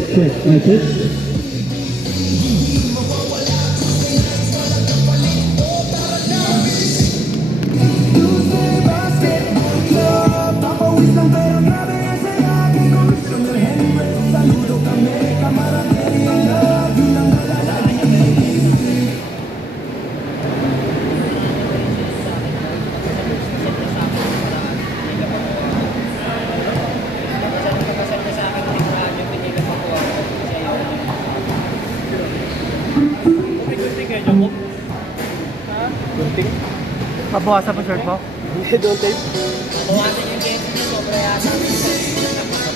check. Check. Mabawasan pa shirt mo? Hindi, don't tape. Bawasan yung game niya, sobra yata.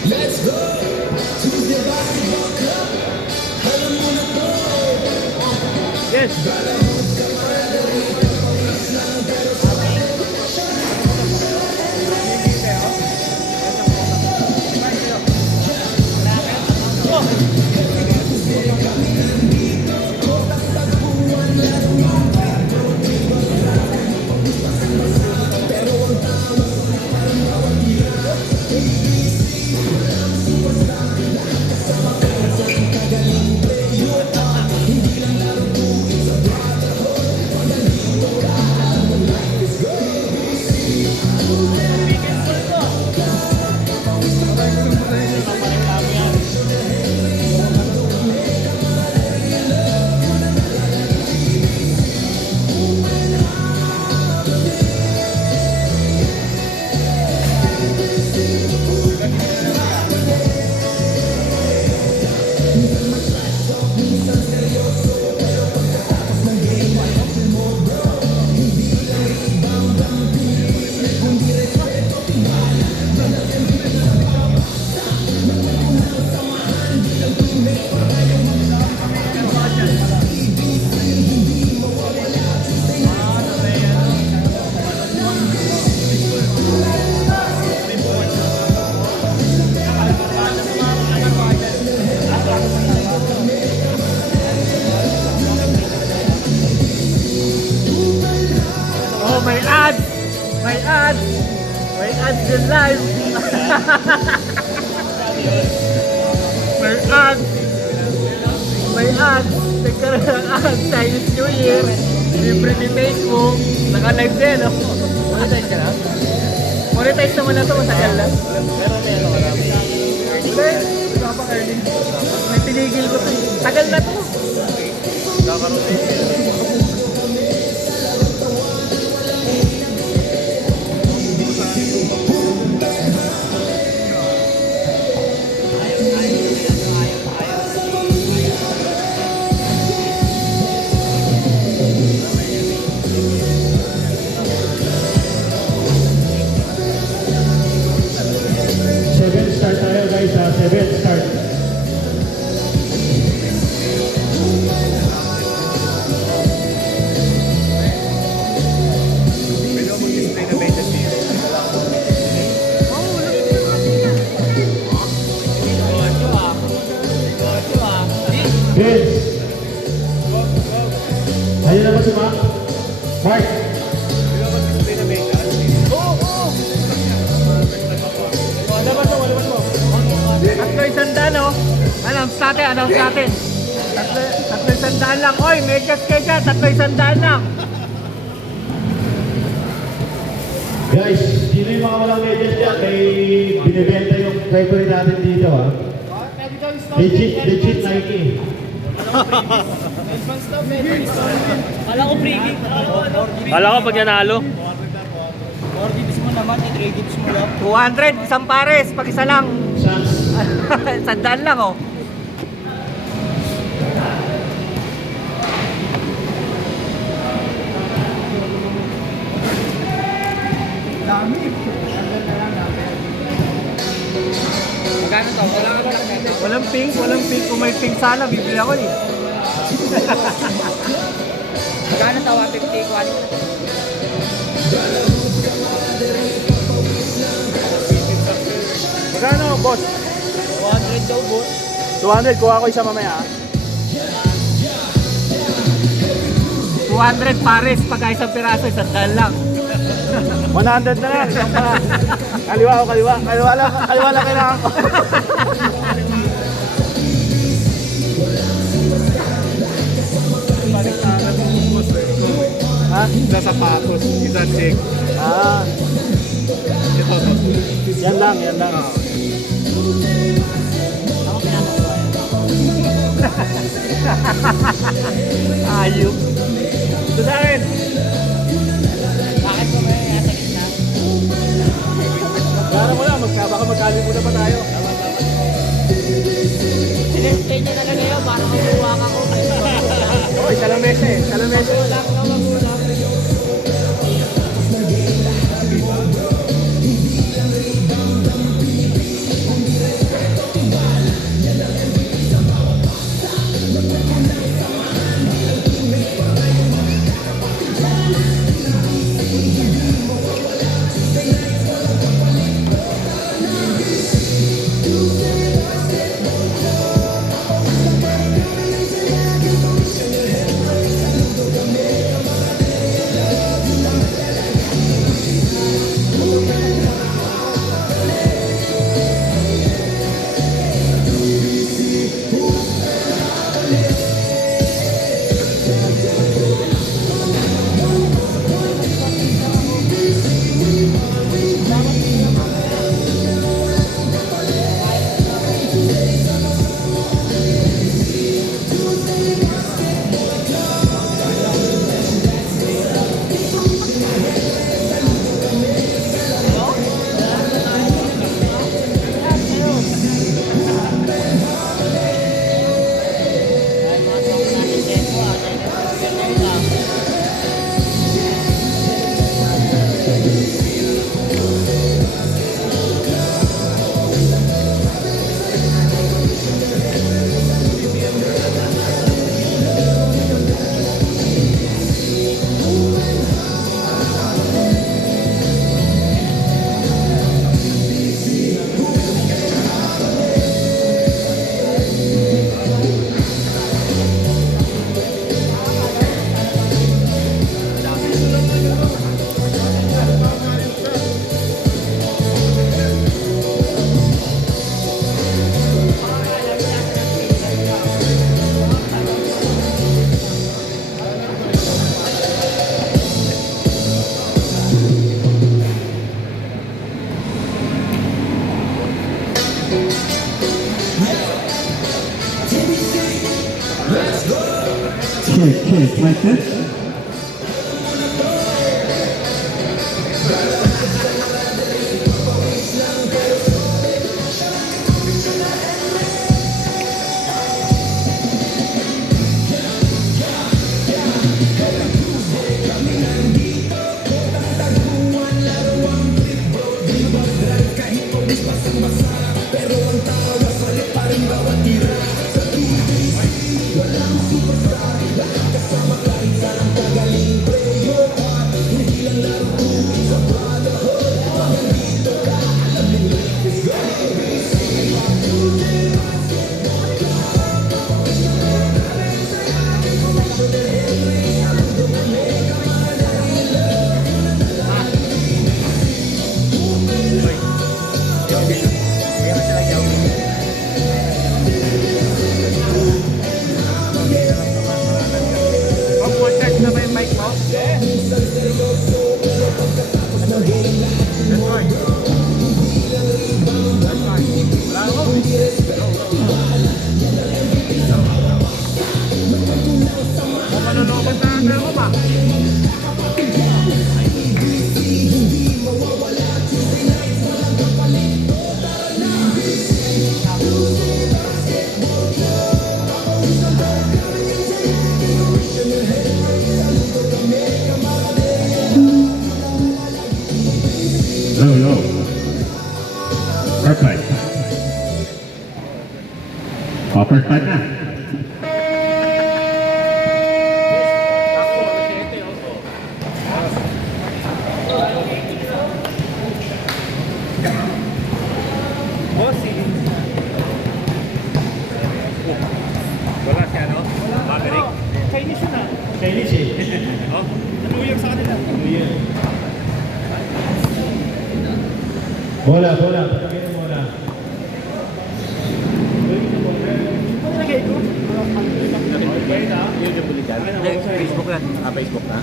Let's go to the basketball club. Alam mo na to. Yes. Oh, may ads! May ads! May ads in live! May ads! May ads! Nagkaroon ng ads! Chinese New Year! Libre ni Facebook! Naka-live din, no? Monetize ka na? Monetize naman na ito, matagal lang. Pero meron ka na. Hindi, wala pang earning. May pinigil ko ito. Tagal na to. Kakaroon na yun. Seven start tayo guys ha. 7 start. Pwede mo mag-display na may testigo. Vince. Ayun na ba si Mark? Mark. Pwede mo mag-display na may testigo. Tatlo isang daan, oh. Announce natin. Tatlo isang daan lang. Oy, may gas kayo dyan. Tatlo isang daan lang. Guys, sino yung mga walang legend dyan? May binibenta yung favorite natin dito ha. Legit Nike. Kala ko free gift. Kala ko pag nanalo. 4 gifts mo naman, i-3 gifts mo lang. 200, isang pares. Pag isa lang. Sans. Isang daan lang, oh. Magkano to? Wala ka lang neto. Walang pink. Kung may pink sana, bibili ako eh. Magkano to? 150 quality. Magkano, boss? 200 daw, boss. 200, kuha ko isa mamaya. 200 pares. Pag isang piraso, isang daan lang. 100 na lang, isang pa. Kaliwa lang kailangan ko. Ha? Isa sapatos, isa check. Ah, Ito to. yan lang, yan lang. Ayop. Ito sa akin. Bakit mo may nasa gitna? Kaya mo lang, baka magkali muna pa tayo. Sinestay niya talaga yun para mabuwak ako. Oy, salamesa eh. Salamesa. Magulang na magulang. Ay, mga tong natin tempo ah. Ganyan lang. Check, like this. Pag-watch na ba yung mic mo? Manunokot na ang mo ba? Yo. Perfect. Perfect na. Wala si ano? Maverick? Chinese yun ah. Chinese eh. Oh? New Year sa kanila. Bola. Patagin mo na. Nilagay ko. Facebook yan. Facebook na.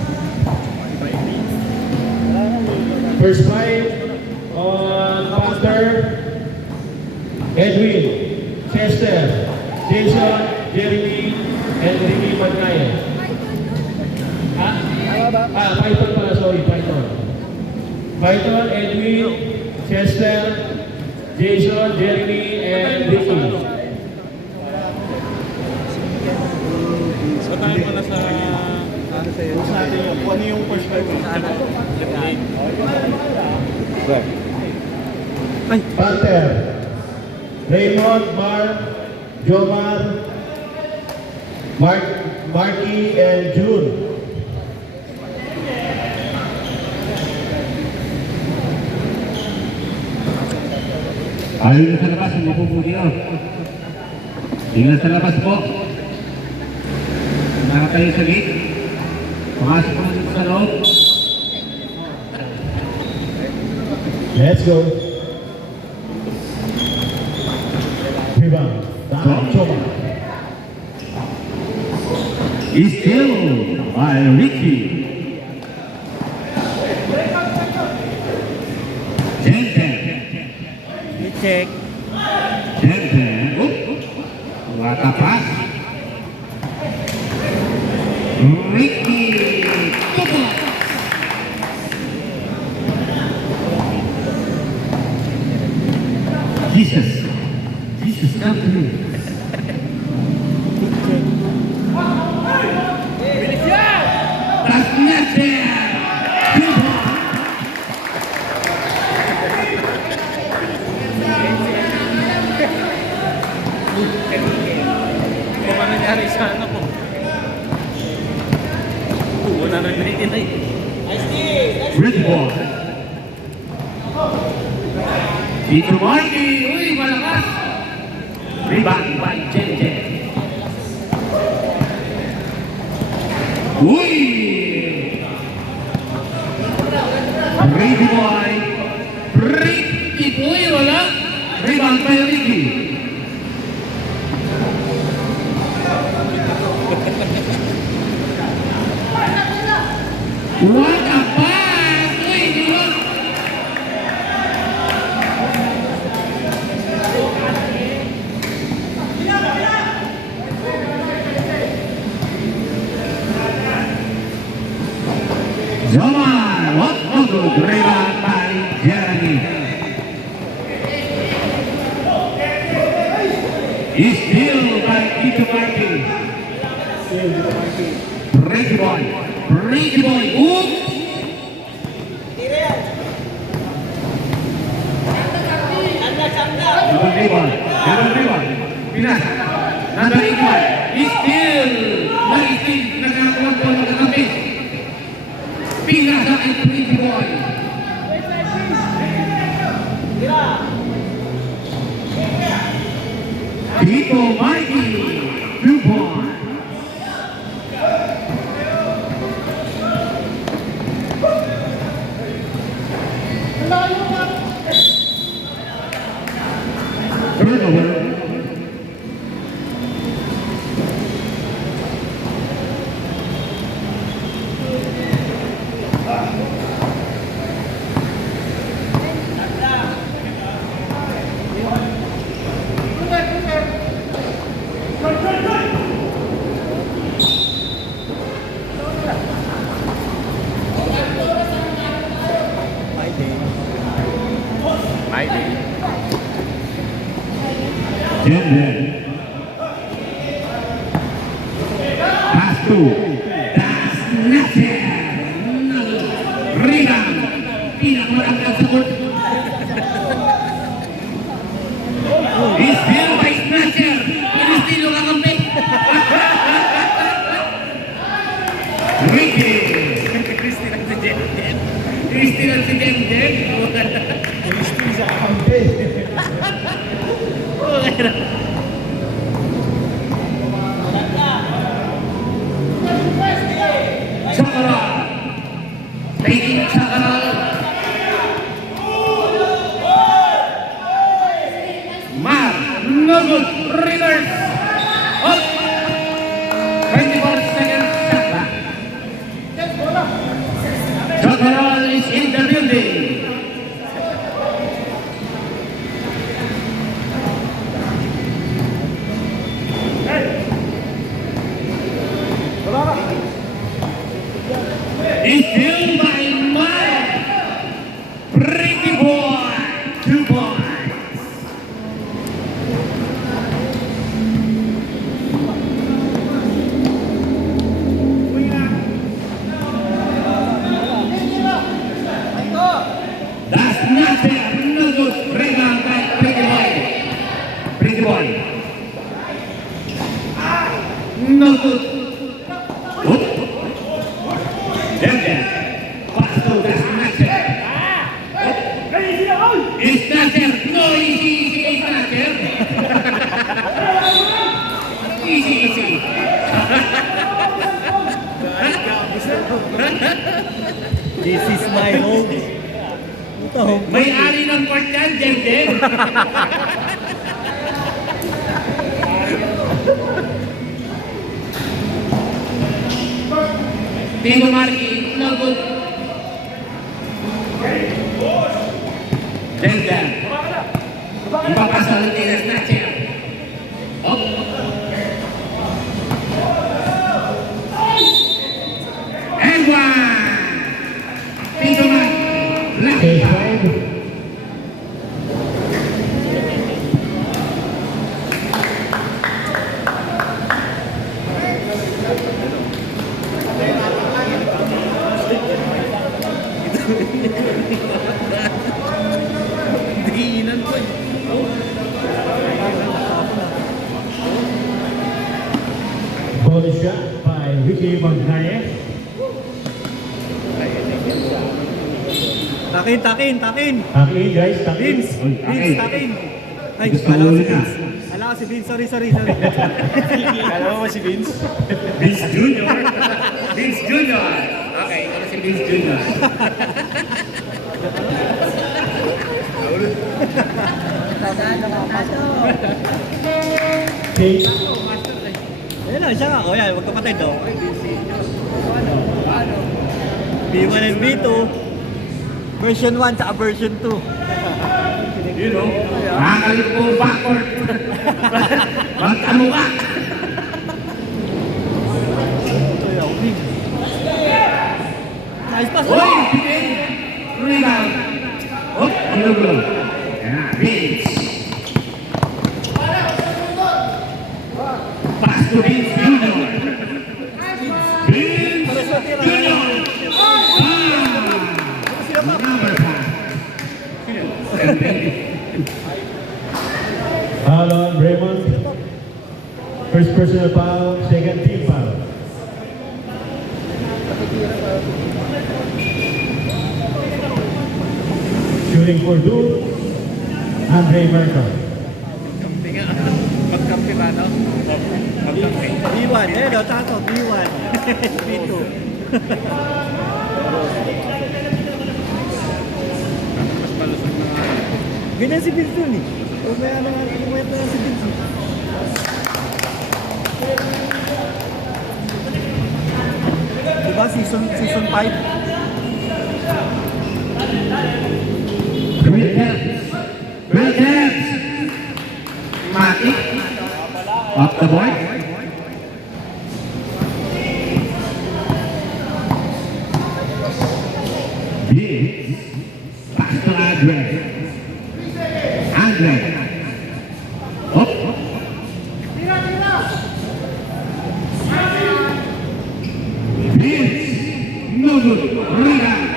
First fight on Panther, Edwin, Chester, Jason, Jeremy, and Ricky Magnayan. Python pala, sorry, Python. Python, Edwin, Chester, Jason, Jeremy, and Ricky. So tayo pala sa... Kung ano yung first five mo? Panther, Raymond, Mark, Jomar, Marky, and June. Ayaw na sa labas, hindi po po dito. Tingnan sa labas po. Nakatayo sa gate. Pumasok po dito sa loob. Let's go. Rebound. Daan, Jomar. Still by Ricky. Jenten. Check. Jenten. Watapas. Ricky. Jesus. Jesus, come through. That's not there. Kung ano nangyari sa ano ko. 199. Red ball. Dito Marky. Uy, malakas. Rebound by Jenten. Uy! Ricky boy. Ricky boy, wala. Rebound by Ricky. What a pass! Uy, di ba? Zomar, what a good rebound by Jeremy. Still by Tito Marky. Ricky boy. Ricky boy. Oops. Double rebound. Double rebound. Pinas. Nanda Iqbal. Still. Maritin. Nagkakakuha po ng kakampi. Pinas ang Ricky boy. Tito Marky. 2 points. Turnover. Jenden. Pass to. That's nothing. Rebound. Pinakamarangkang sa court. Still by Snatcher. Pinistilo kakampi. Ricky. Christina si Jenden. Sakara. Taking Sakara. Mar. No good. Reverse. Up. 24 seconds. Sakara. Sakara is in the building. This is my home. Ito, home. May-ari ng court yan, Jengden. Tino Marky, no good. Jengden. Ipapasa ng Tigres na siya. Up. And one. Tino Marky. Case Left. 5. Diinan ko eh. Ball shot by Ricky Magnayev. Takin, takin, takin. Takin guys, takin. Vince, Uy, Vince, takin. takin. Ay, Gusto kala ko mo si na. Vince. Kala ko si Vince, sorry. Kala mo ba si Vince? Vince Jr. Vince Jr. Okay, ito si Vince Jr. Case Ayan na, siya nga. O yan, huwag kapatid o. B1 and B2. Version 1 sa version 2. You know, nakakalit po backward. Magkano ka? Nice pass. Uy! Bigay! Rebound! Oh, ano bro? Yeah, Vince. Pass to Vince Jr. Vince Jr. Number 5. Alon Raymond. First personal foul, second team foul. Shooting for two, Andre Marco. Magkampi ba, no? Magkampi. B1. Ayan o, tato. B1. B2. Mas malusog na nga. Ganyan si Vince dun eh. Umaya na nga si Vince. Diba season 5? Great dance. Great dance. Mati. Up the boy. Vince. Pass to Andre. Andre. Up. Vince. No good. Rebound.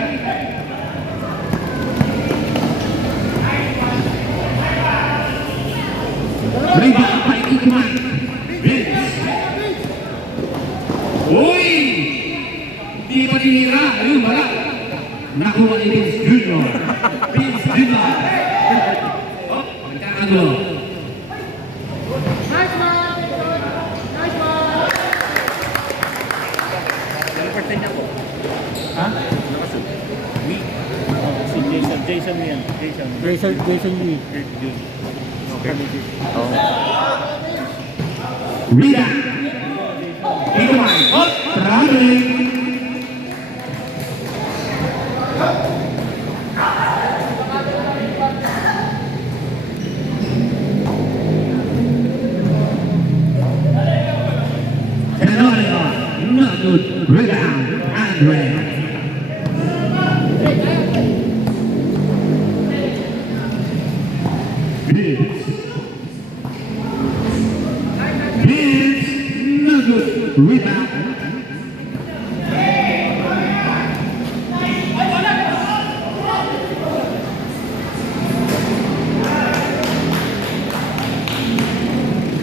Rebound by Ikuman. Vince. Uy! Di pa tinira. Ayun, wala. Nakuha ni Vince Jr. Vince Jr. Oh, nagkakagulo. Ilang percent niya po? Ha? Nakasud. Si Jason mo yan. Jason Lee. Okay. Rebound. Ikuman. Oh, traveling. Tenorio. Not good. Rebound. Andre. Vince. Vince. No good. Rebound.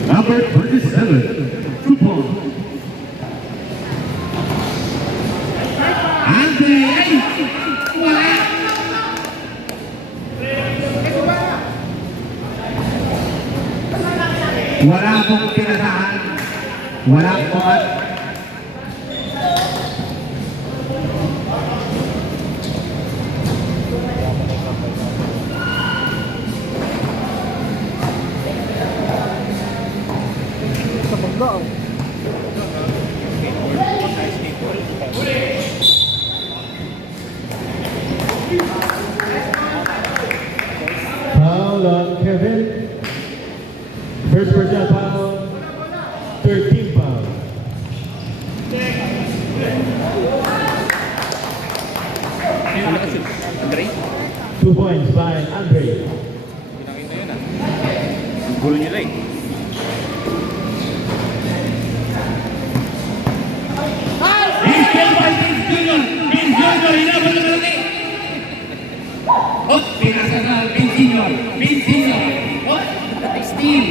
Number 27. 2 points. Andre. Ay! Wala! Wala pong pinasahan. Wala pong Foul on Kevin. First personal foul. 13 foul. Sino nakasunod? Andre? 2 points by Andre. Pinakita yun ah. Ang gulo nila eh. Steal by Vince Jr. Vince Jr. Hinaban na malaki. Oh, pinasa sa Vince Jr. Vince Jr. Oh, steal.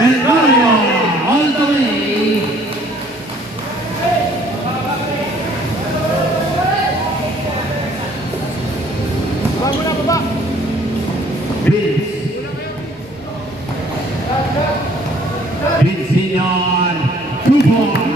And all the way. Vince. Vince Senior. 2 points.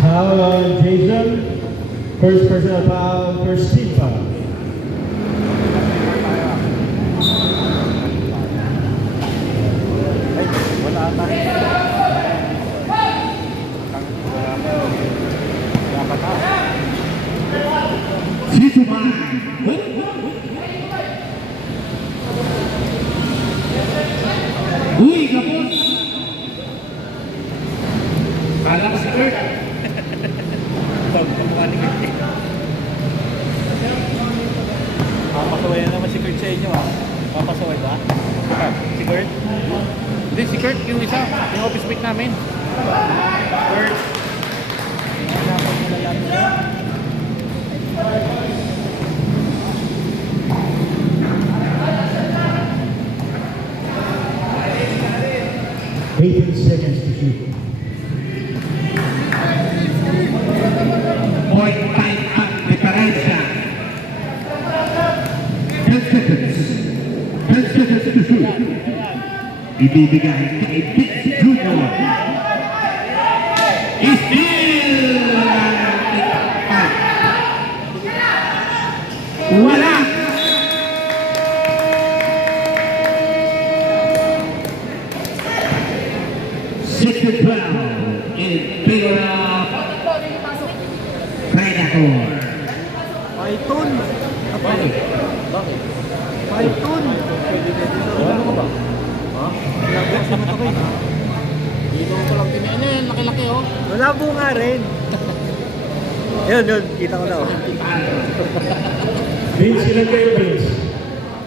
Foul on Jason. First personal foul, first team foul. Sisuman. Uy, kapos. Kala ko si Kurt. Pagkamukha ni Kurt eh. Papasaway na naman si Kurt sa inyo ah. Papasaway ba? Si Kurt? Hindi, si Kurt yung isa. Yung office mate namin. Kurt. Eighteen seconds to shoot. Point time up diferensya. 10 seconds. 10 seconds to shoot. Ibibigay kay Vince Jr. Steal! Wala! Second foul in favor of Predator. Python. Bakit? Python. Ano ka ba? Lagos naman ako eh. Dito ko lang tinian niya yan. Laki-laki oh. Malabo nga rin. Yun. Kita ko na oh. Vince, ilan kayo, Vince?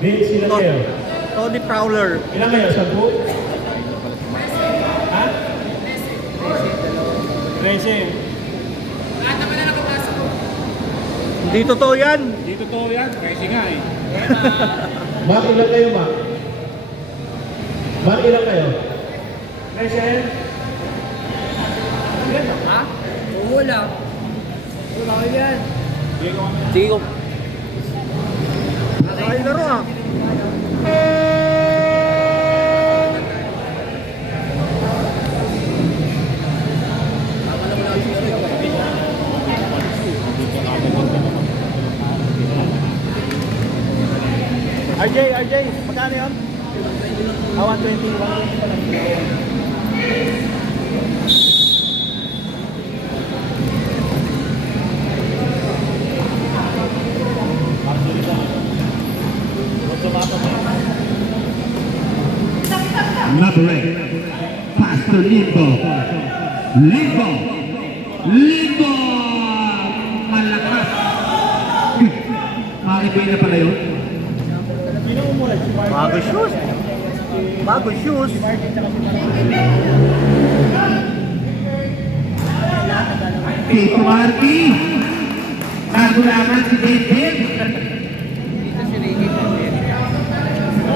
Vince, ilan kayo? Tony Prowler. Ilan kayo? 10? Ha? 13. Hindi totoo yan. Hindi totoo yan. Kasi nga eh. Mark, ilan kayo, Mark? Mark, ilan kayo? Wala. Wala ko yan. Sige ko. Ay, laro ah. RJ, magkano yun? 120 pa lang. Number 8, Pastor Limbo. Limbo! Malakas! Makikita na pala yun. Bago shoes. Tito Marky! Bago naman si David.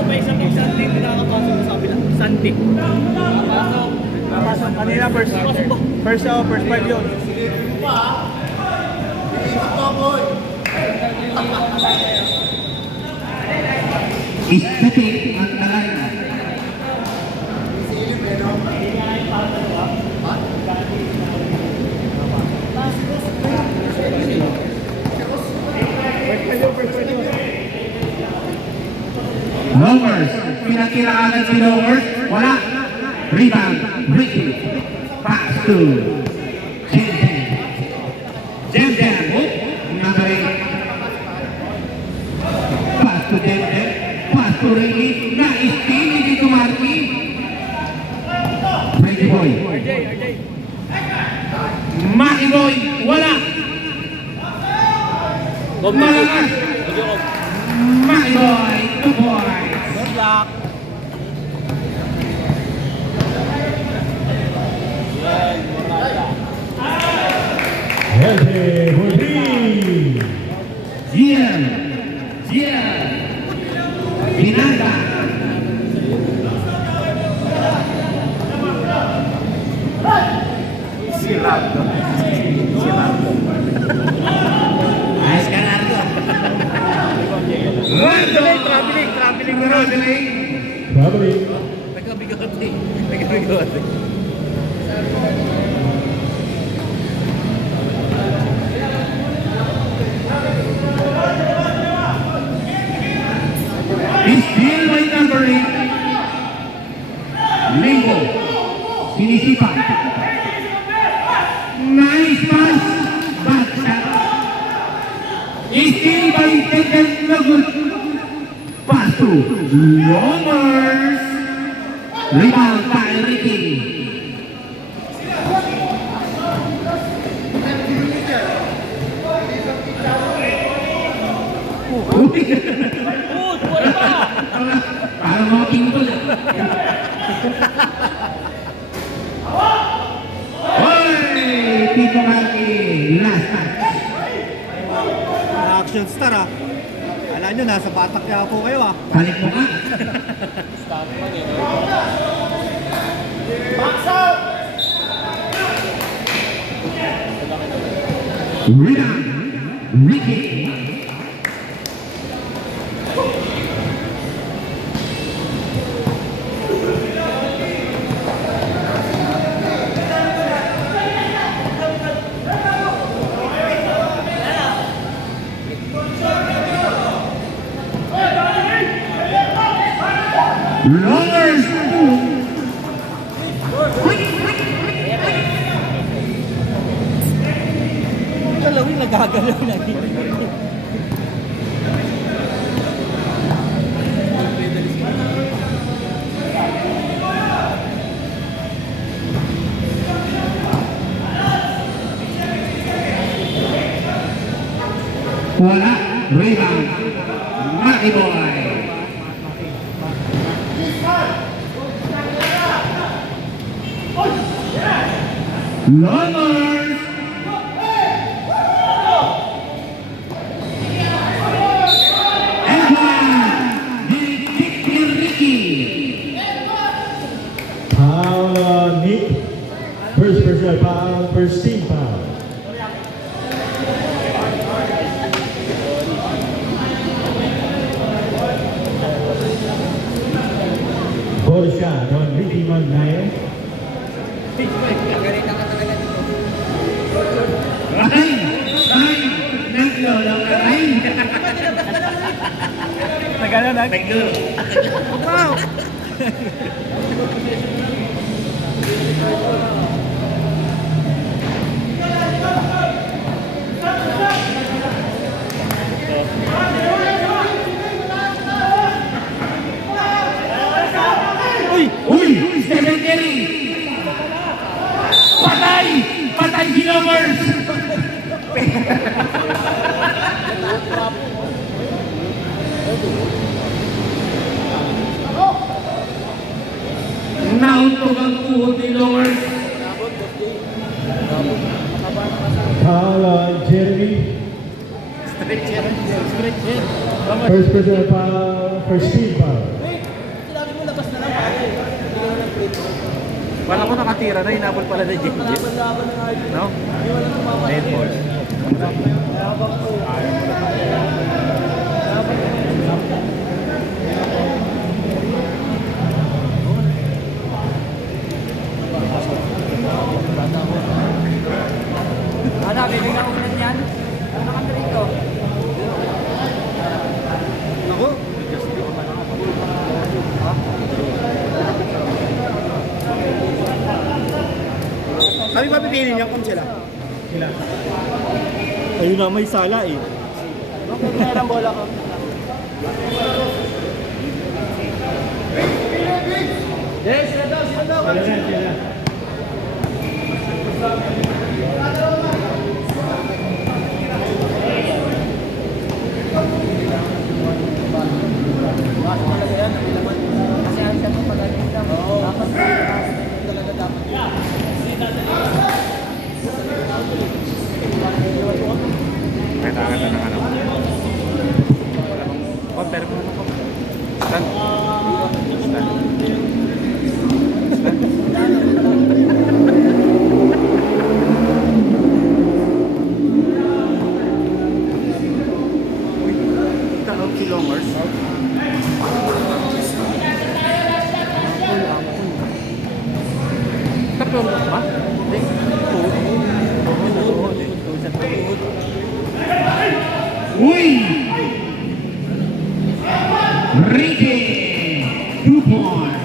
May isang team na nakapasok sa kabila. Sunday. Napasok. Kanina first 5 yun. Istatik ang talay. Longers. Pinakiraan si Longers. Wala. Rebound. Ricky. Pass to Jen. Jen. Oh, number 8. Pass to Jen. Pass to Ricky. Na-steal. Hindi tumarki. Ricky Boy. Maki Boy. Wala. Malakas. Maki Boy. 2 points. Good luck. Healthy for three. Gian. Binanda. Ayos ka na rin. Traveling na rin. Traveling. Nagkabigot. Steal by number 8. Lingo. Sinisipan. Nice pass. Back shot. Steal by Tegan Lagut. Pass to Longers. Rebound by Ricky. Parang mga pinball. Hoy! Tito Maki, last touch. Action star ah. Kala nyo, nasa Batak kaya po kayo ah. Balik mo nga. Rebound, Ricky. Longers. Dalawin nagagalaw na. Wala. Rebound. Maki Boy. Longers. And Ricky. Foul Nick. First personal foul, first team foul. Ball shot on Ricky Magnaye. Uy! Stephen Curry! Patay! Patay si Longers! Nauntog ang tuhod ni Longers. Foul on Jeremy. First personal foul, first team foul. Wala ko nakatira na, inabol pala na Jim. No? Red ball. Ano, bibigyan ko ulit yan? Ano ka rito? Ako? sila. Ayun na, may sala eh. Meron bola ko. Yes, sila daw. Sila na, sila. Kasi ang sarap pagaling lang. Dapat talaga dapat. Kailangan na ng ano. Oh, pero kung ano ko. Stand. Tanong si Longers. Tatlong ba? Hindi. Uy! Ricky! 2 points.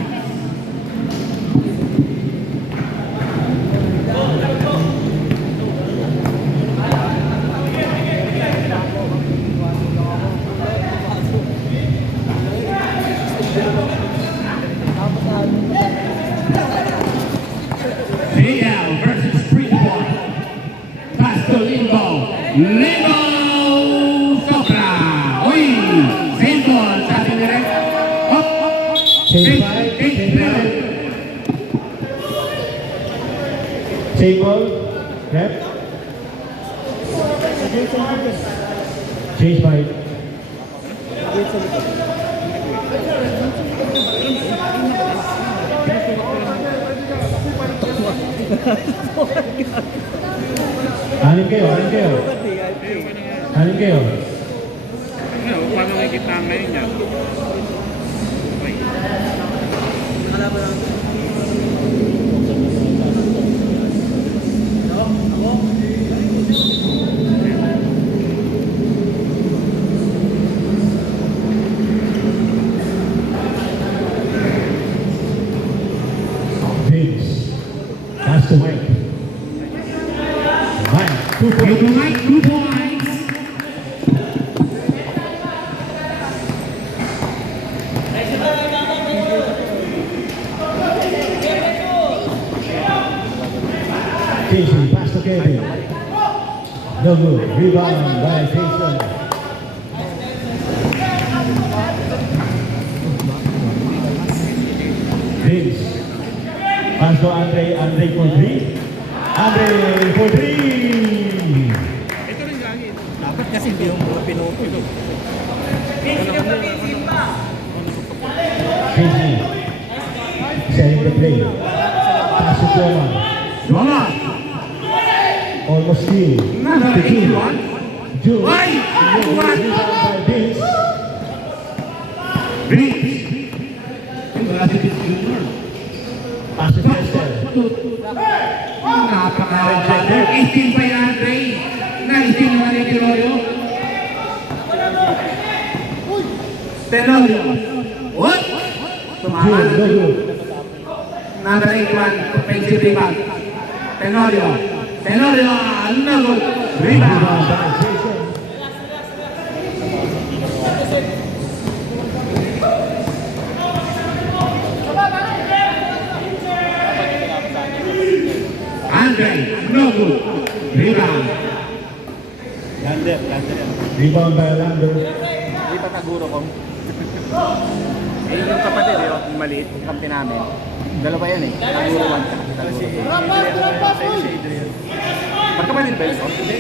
AL versus Freeport. Pass to Limbo. Limbo Sopra. Uy! Same ball. Sabi ni Rex. Hop! Same five, same five. Same ball. Rep. Change five. Anim kayo, anim kayo. Anim kayo. Ano, paano makikita ang ngayon niya? Okay. Vince. Pass to Mike. Mike. 2 You points. go Mike, 2 points. Jason. Pass to Kevin. No good. Rebound by Jason. Vince. Pass to Andre. Andre for 3. Andre for 3. Ito rin gagawin. Dapat kasi hindi yung mga pinupilo. Casey. Setting the play. Pass to Joman. Roma. Almost steal. Number To June. 81. June. Ay! Rebound by Vince. Vince. Wala si Vince Jr. Pass to Chester. Napaka-checker. 18 pa yan, Andre. 19 naman yung Tiroyo. Tenorio. What? Tumama June. No na. good. Number 81, offensive rebound. Tenorio. Tenorio, no good. Rebound. Rebound by Jason. Andre, no good. Rebound. Lander. Rebound by Lander. Hindi pa taguro ko. Eh, yung kapatid, yung maliit, yung kampi namin. Dalawa yan eh. Taguro 1 ka. Magkapatid ba yun? Hindi.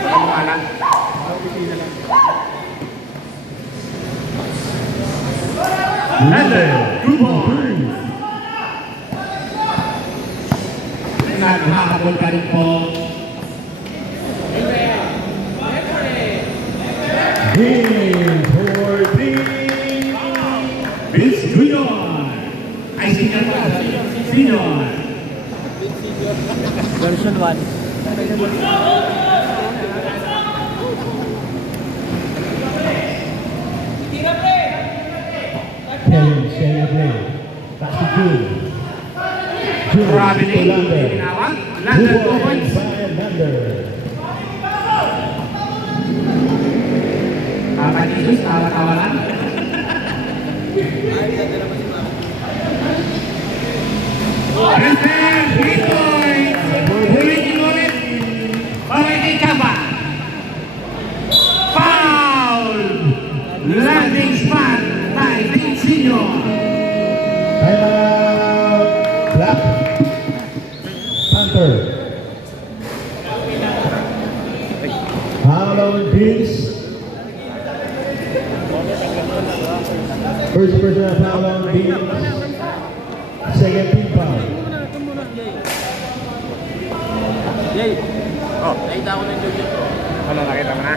Pagkamukalan. Lander, 2 points. Naghahabol pa rin po. Vince for 3. Vince Jr. Ay, senior pa. Senior. Version 1. Kevin, share your play. Pass to June. June. Robin To A. Lander. Tinawag. London 2 points points. by Lander. Papa Jesus, tawa-tawa lang. Refer, 3 points. Ulitin ulit. Bawal kay Kaba. Foul. Landing spot by Team Senior. Timeout. Black. Panther. Foul on Vince. First personal foul on Vince. Second team foul. Yay! Oh, nakita ko na yung Junior. Ano, nakita mo na?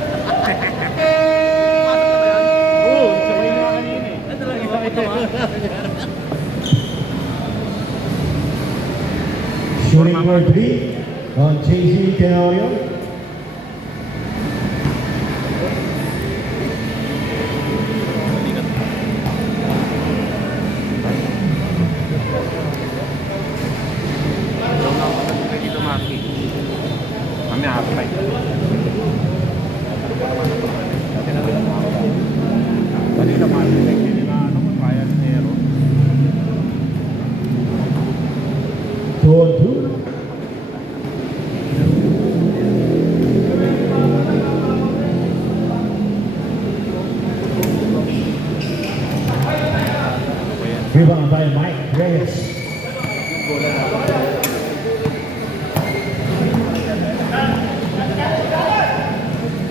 Oo, sabay na kanina eh. Ito lang, ito ha. Shooting for 3 on JC Tenorio. Dito Maki. Kami apply. Kanina Maki, hindi na ano, kaya ni Nero. 2 on 2. Rebound by Mike Reyes.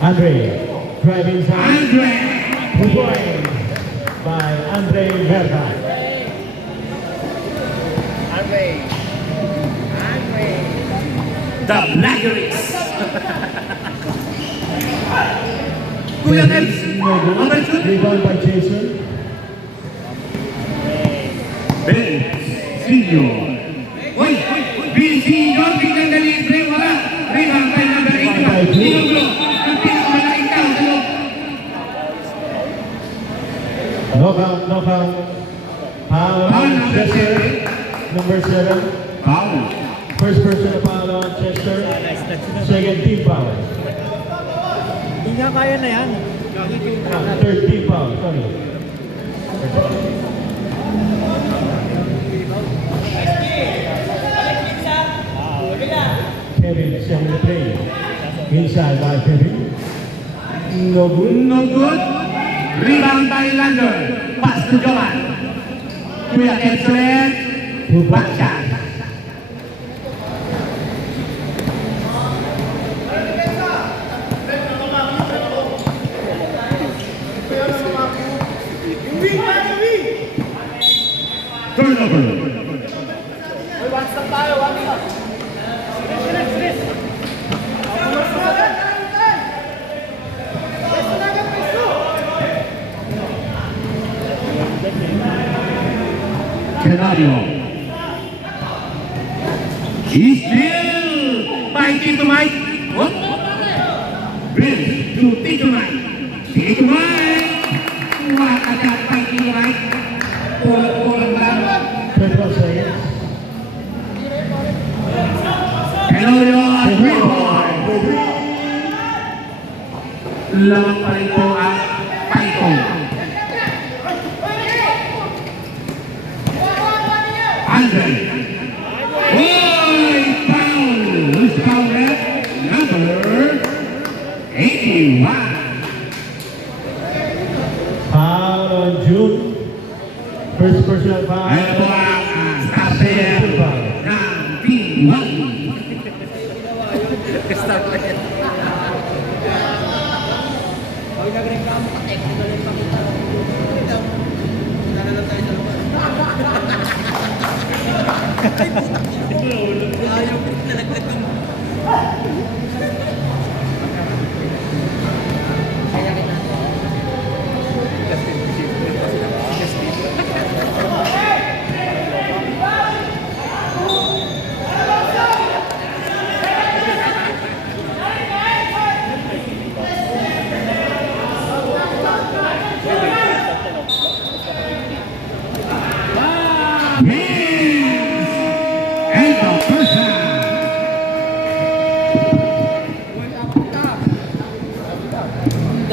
Andre, driving inside. Andre. 2 points by Andre Verga. The Blackeries. Kuya Kels. No good. Overshoot. Rebound by Jason. Ben Senior. Uy! Ben Senior, biglang nalibre, wala. Rebound by number 81. Niluglo. Ang pinakamalaking tao sa loob. Knockout, knockout. Foul Foul on number Chester. Number 7. Foul. First personal foul on Chester. Second team foul. Hindi nga kaya na yan. Third team foul. Sorry. Kevin setting the play. Inside by Kevin. No good. No good. Rebound by Lander. Pass to Jovan. Kuya Kels ulit. 2 Back points. shot. Turnover. Canario. He's still by Tito Mike. What? Vince to Tito Mike. Tito Mike. Wakagat by Tito Mike. Kulang-kulang lang. 21 seconds. Canario at 3 points. Lamang pa rin po ang Paitong. Andre. Oy! Foul! Who's foul at number 81? Foul on June. First personal foul. Ano po ang stop player ng Team 1? And the first half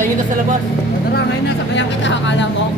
nyo na sa labas. Tara, ngayon na, sabayan kita, akala mo.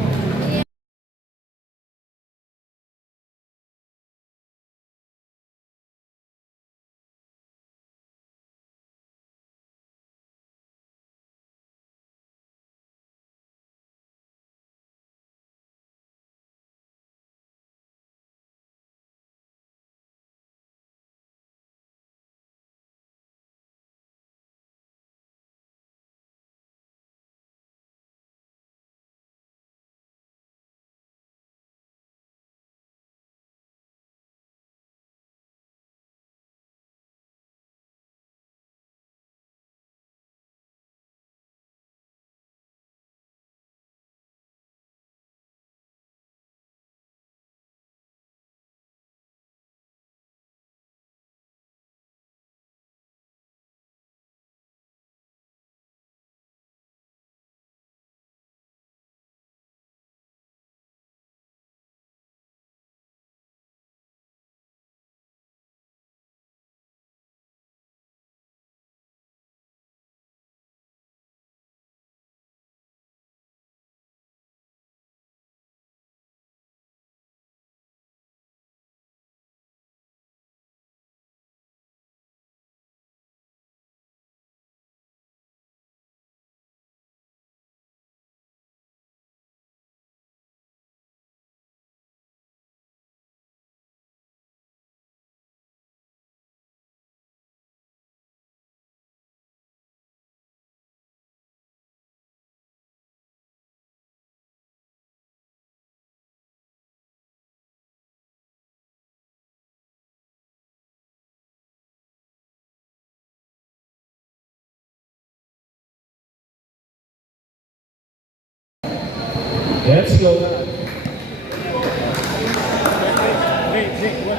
Let's go.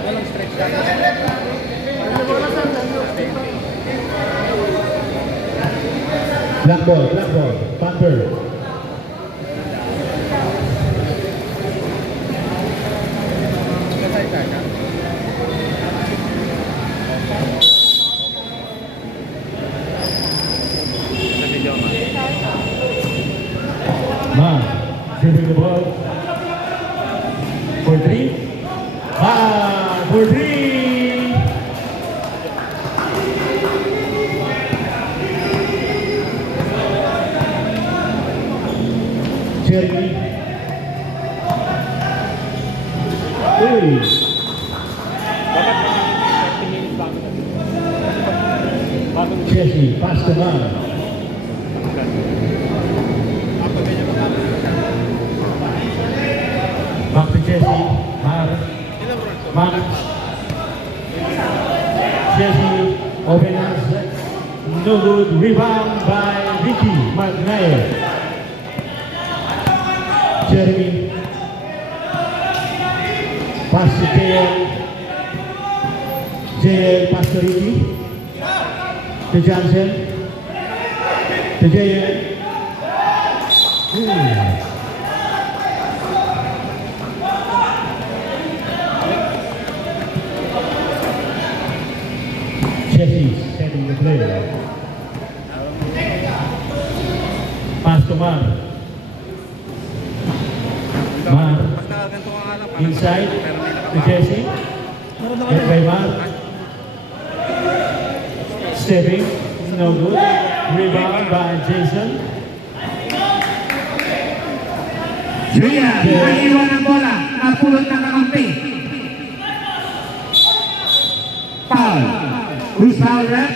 Walang stretch lang. Black ball, Panther. Dribbling the ball for three. For three. Jeremy. Jesse, pass the man. Back to Jesse, Mark, Jesse, open hands, no good, rebound by Ricky McNair. Jeremy, pass to JL, pass to Ricky, to Johnson, to JL. Jesse setting the play. Pass to Mar. Inside to Jesse. Get by Mar. Stepping, no good. Rebound by Jason. Julian, naiiwan ang bola. Napulot ng kakampi. Foul. Who's foul rep?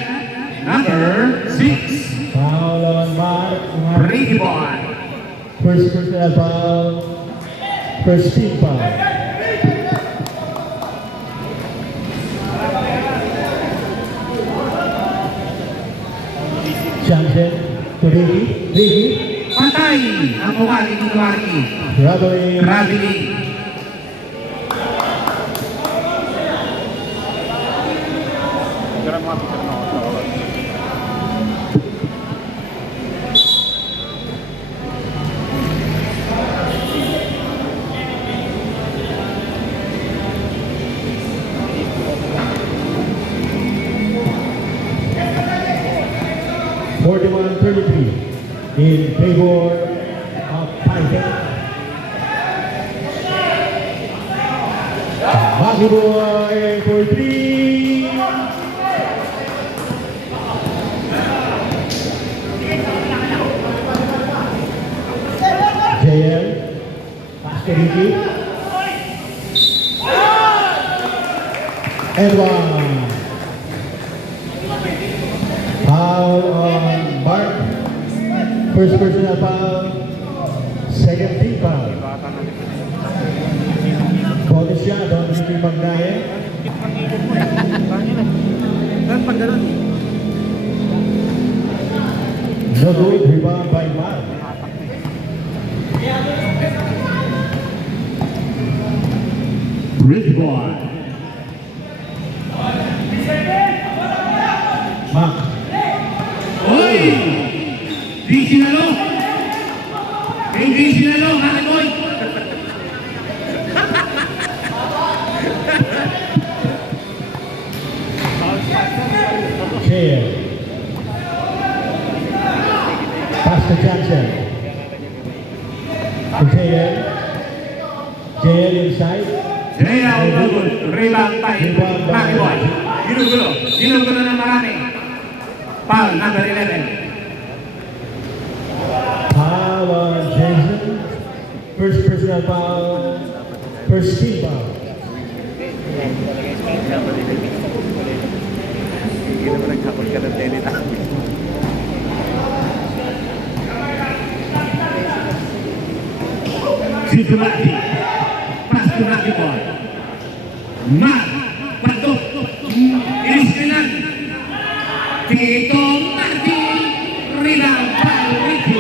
Number 6. Foul on Mark. Ricky Boy. First personal foul. First team foul. Johnson to Ricky. Patay ang mukha ni Duarte. Traveling. Traveling. Forty-one, 33. in favor of Python. Maki Boy for 3. JL, pass to Ricky. And 1. Foul on Mark. First personal foul. Second team foul. Bonus siya, Don Ricky Magnaye. Pag ganun. No good, rebound by Mark. Rich boy. Mark. Oy! Di sinalo! Hindi sinalo, Maki Boy! Chair. Pass to Johnson. To JL. JL inside. Real Double, rebound by Maki Boy. Ginugulo ng marami. Foul, number 11. Foul on Jason. First personal foul. First team foul. Hindi naman nagkakot ka ng tenit namin. Cincinnati, pass to Maki Boy. Mark, Padok, Iniskinan. Tito Martin, rebound by Ricky.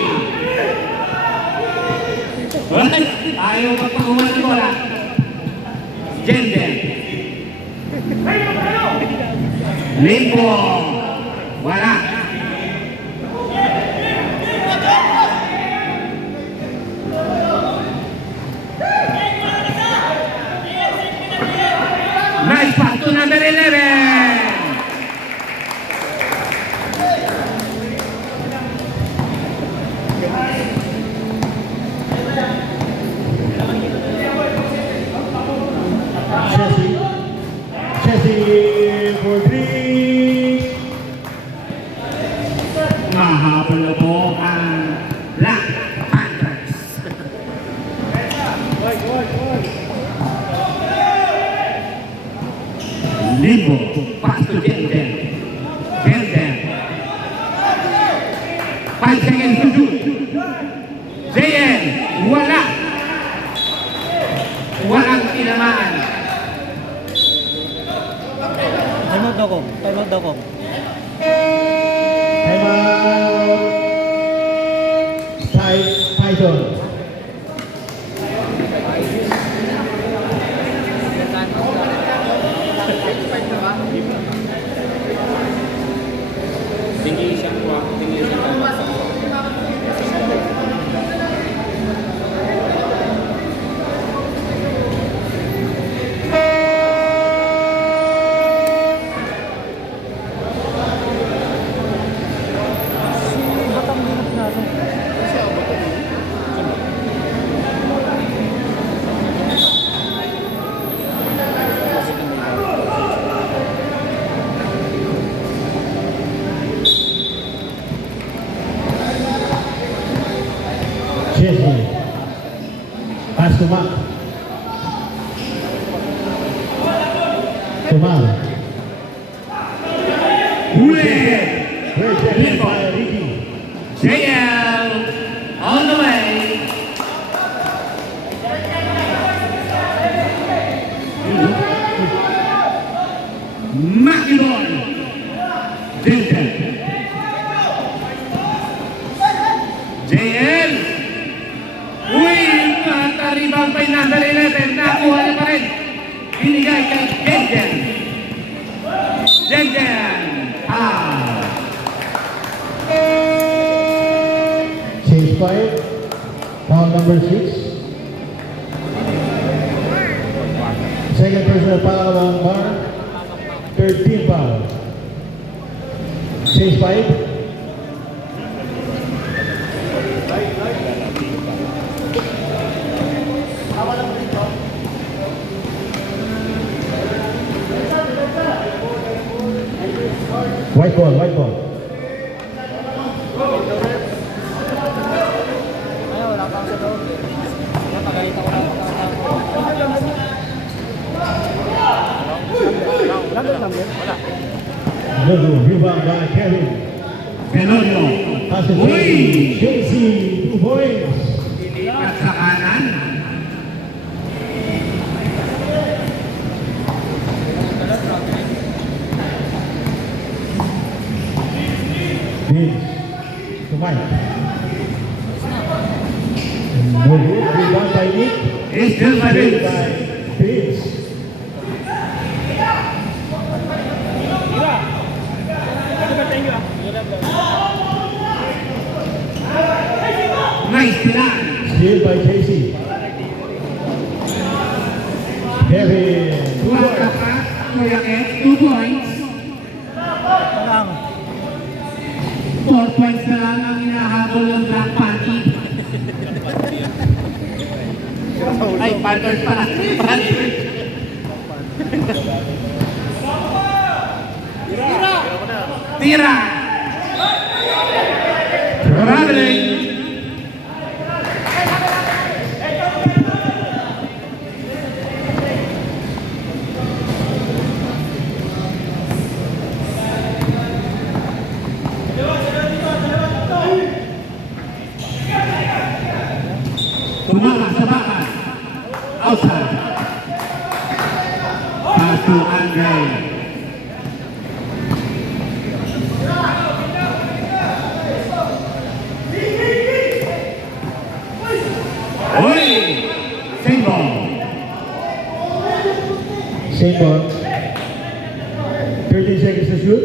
Ayaw magpakuha ng bola. Jenden. Limbo. Wala. Nice pass to number 11. Chessie for 3. Mahabol na po ang Black Panthers. Limbo, pass to Jenden. Jenden. 5 seconds to shoot. JN, wala. Walang tinamaan. Time out daw ko. Time out daw ko. Time out. Python. Tingin siya po. Tingin siya po. Chessie. Pass to Mark. To Mark. Win! Rejected by Ricky. JL on the way. Makiboy. Jenten. JL. Win! Rebound by number 11. Nakuha niya pa rin. Binigay kay Jenten. Jenten. Change 5. Foul number 6. Second personal foul on Mark. Third team foul. Change 5. white ball. Another rebound by Kevin. Pelorio. Pass it to Uy! JC, 2 points. Ilipat sa kanan. Vince to Mike. No good. Rebound by Nick. Still by Saved Vince. by Vince. Nice plan. Steal by JC. Kevin. Tuwa ka pa. Kuya Ed, 2 points. 4 points na lang ang inahabol ng Black Panty. Ay, Panthers pala. Panthers. Tira! Traveling! Tumama sa bakal. Outside. Pass to Andre. Oy! Same ball. Same ball. 13 seconds to shoot.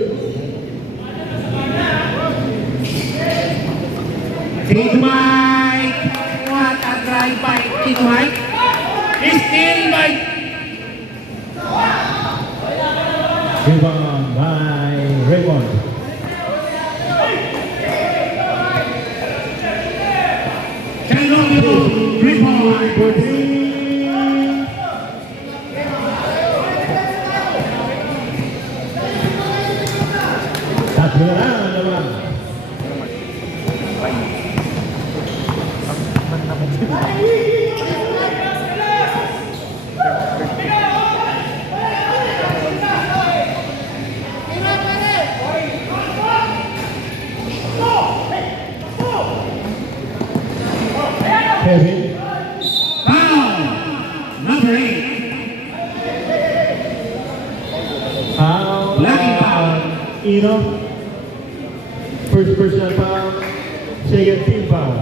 Tito Mike. What a drive by Tito Mike. Still by Rebound by Raymond. Chalobio. Rebound. For 3. Tatlo na lang ang naman. Kevin. Foul. Number 8. Foul. Lucky foul. Ino. First personal foul. Second team foul.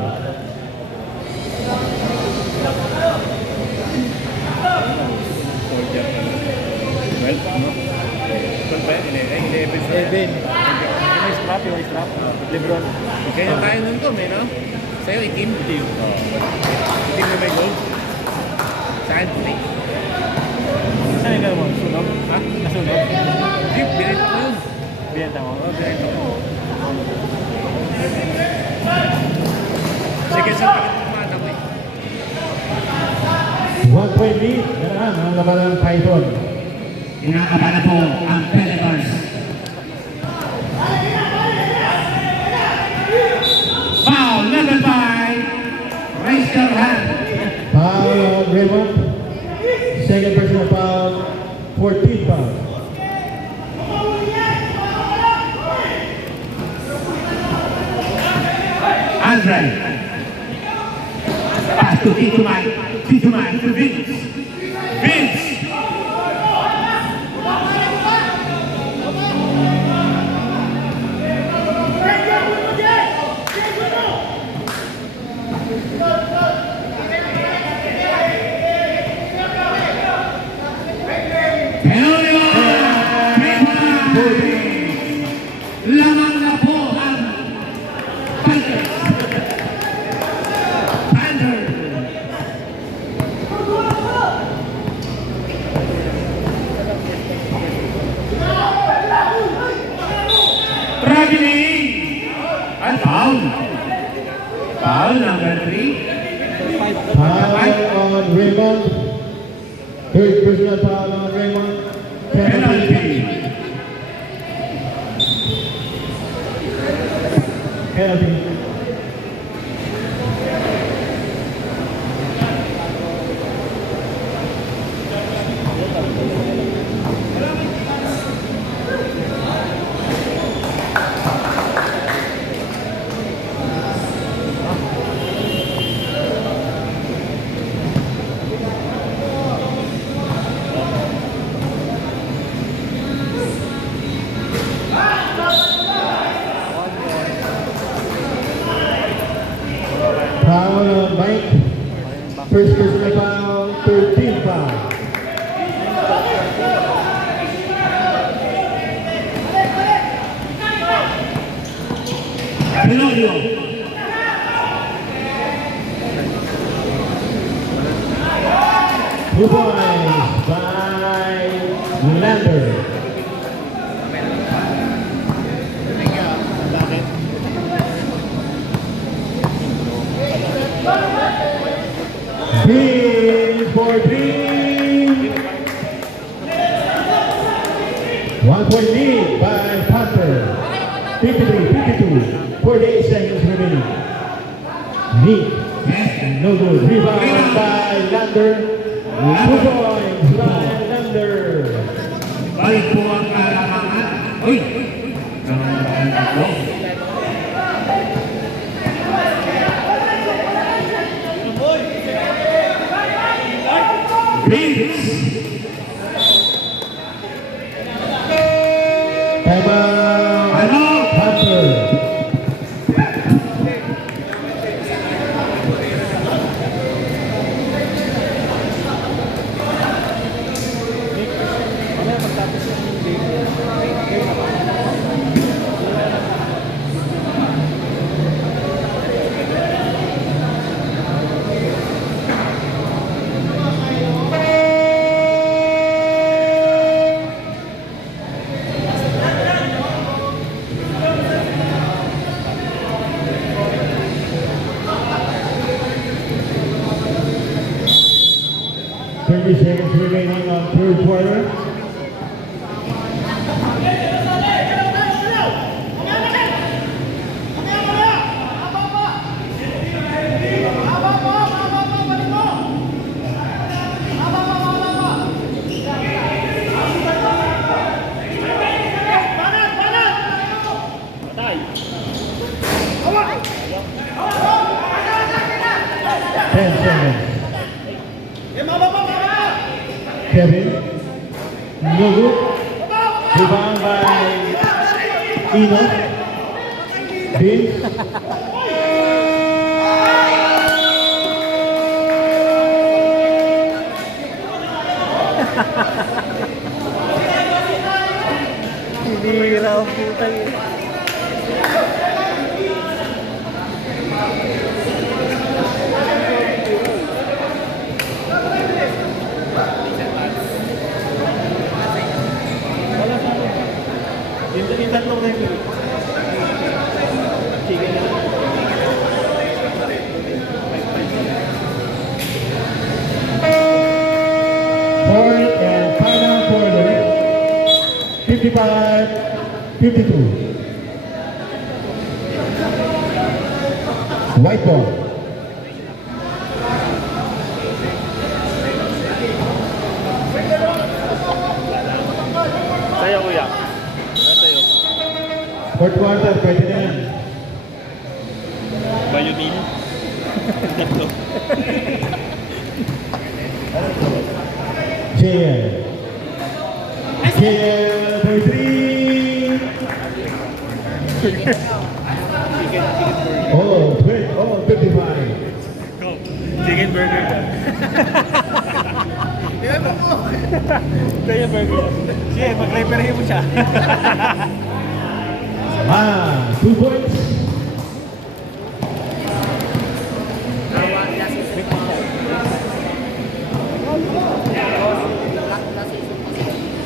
May strap, yung strap. Lebron. Kaya tayo nun to, no? Sa'yo, itim. Itim. Itim na may gold. Saan? Play. Saan yung mo? Sunog? Ha? Nasunog? Hindi, binenta ko yun. Biyenta mo? Oo, binenta ko. Sige, saan ka kumata ko eh. 1 point lead. Ganahan ang laban ng Python. Kinakabahan na po ang Pelicans. Foul number 5. Raise your hand. Foul on Raymond. Second personal foul. 14th foul. Andre. Pass to Tito Mike. Tito Mike to Vince. Vince. Pelorio. Lamang na po ang Panthers. Panthers. Traveling. And foul. Foul number 3. Foul on Raymond. Third personal foul on Raymond. Penalty. Penalty. penalty. Foul on Mike. First personal foul, 13 foul. Tenorio. Two points by Lander. Green for three. 1 point lead by Panther. 53-52. 48 seconds remaining. Neat. No good. Rebound by Lander. 2 points by Lander. Balik po ang kalamangan. Uy! Ganun ba ang tatlo? Vince! Timeout. Ano? Panther. Seconds remaining on third quarter. Kevin, no good. Rebound by Eno. Vince. Hinihira ang putang yun. Yung tatlong rin. Sige na. Fourth and final quarter. 55-52. White ball. Sayo kuya. Sayo. Fourth quarter, pwede na yan. Bayunin. Tatlo. JL. JL for three. Oh, 55. Chicken burger. Chicken burger. Sige, mag-referee mo siya. 2 points.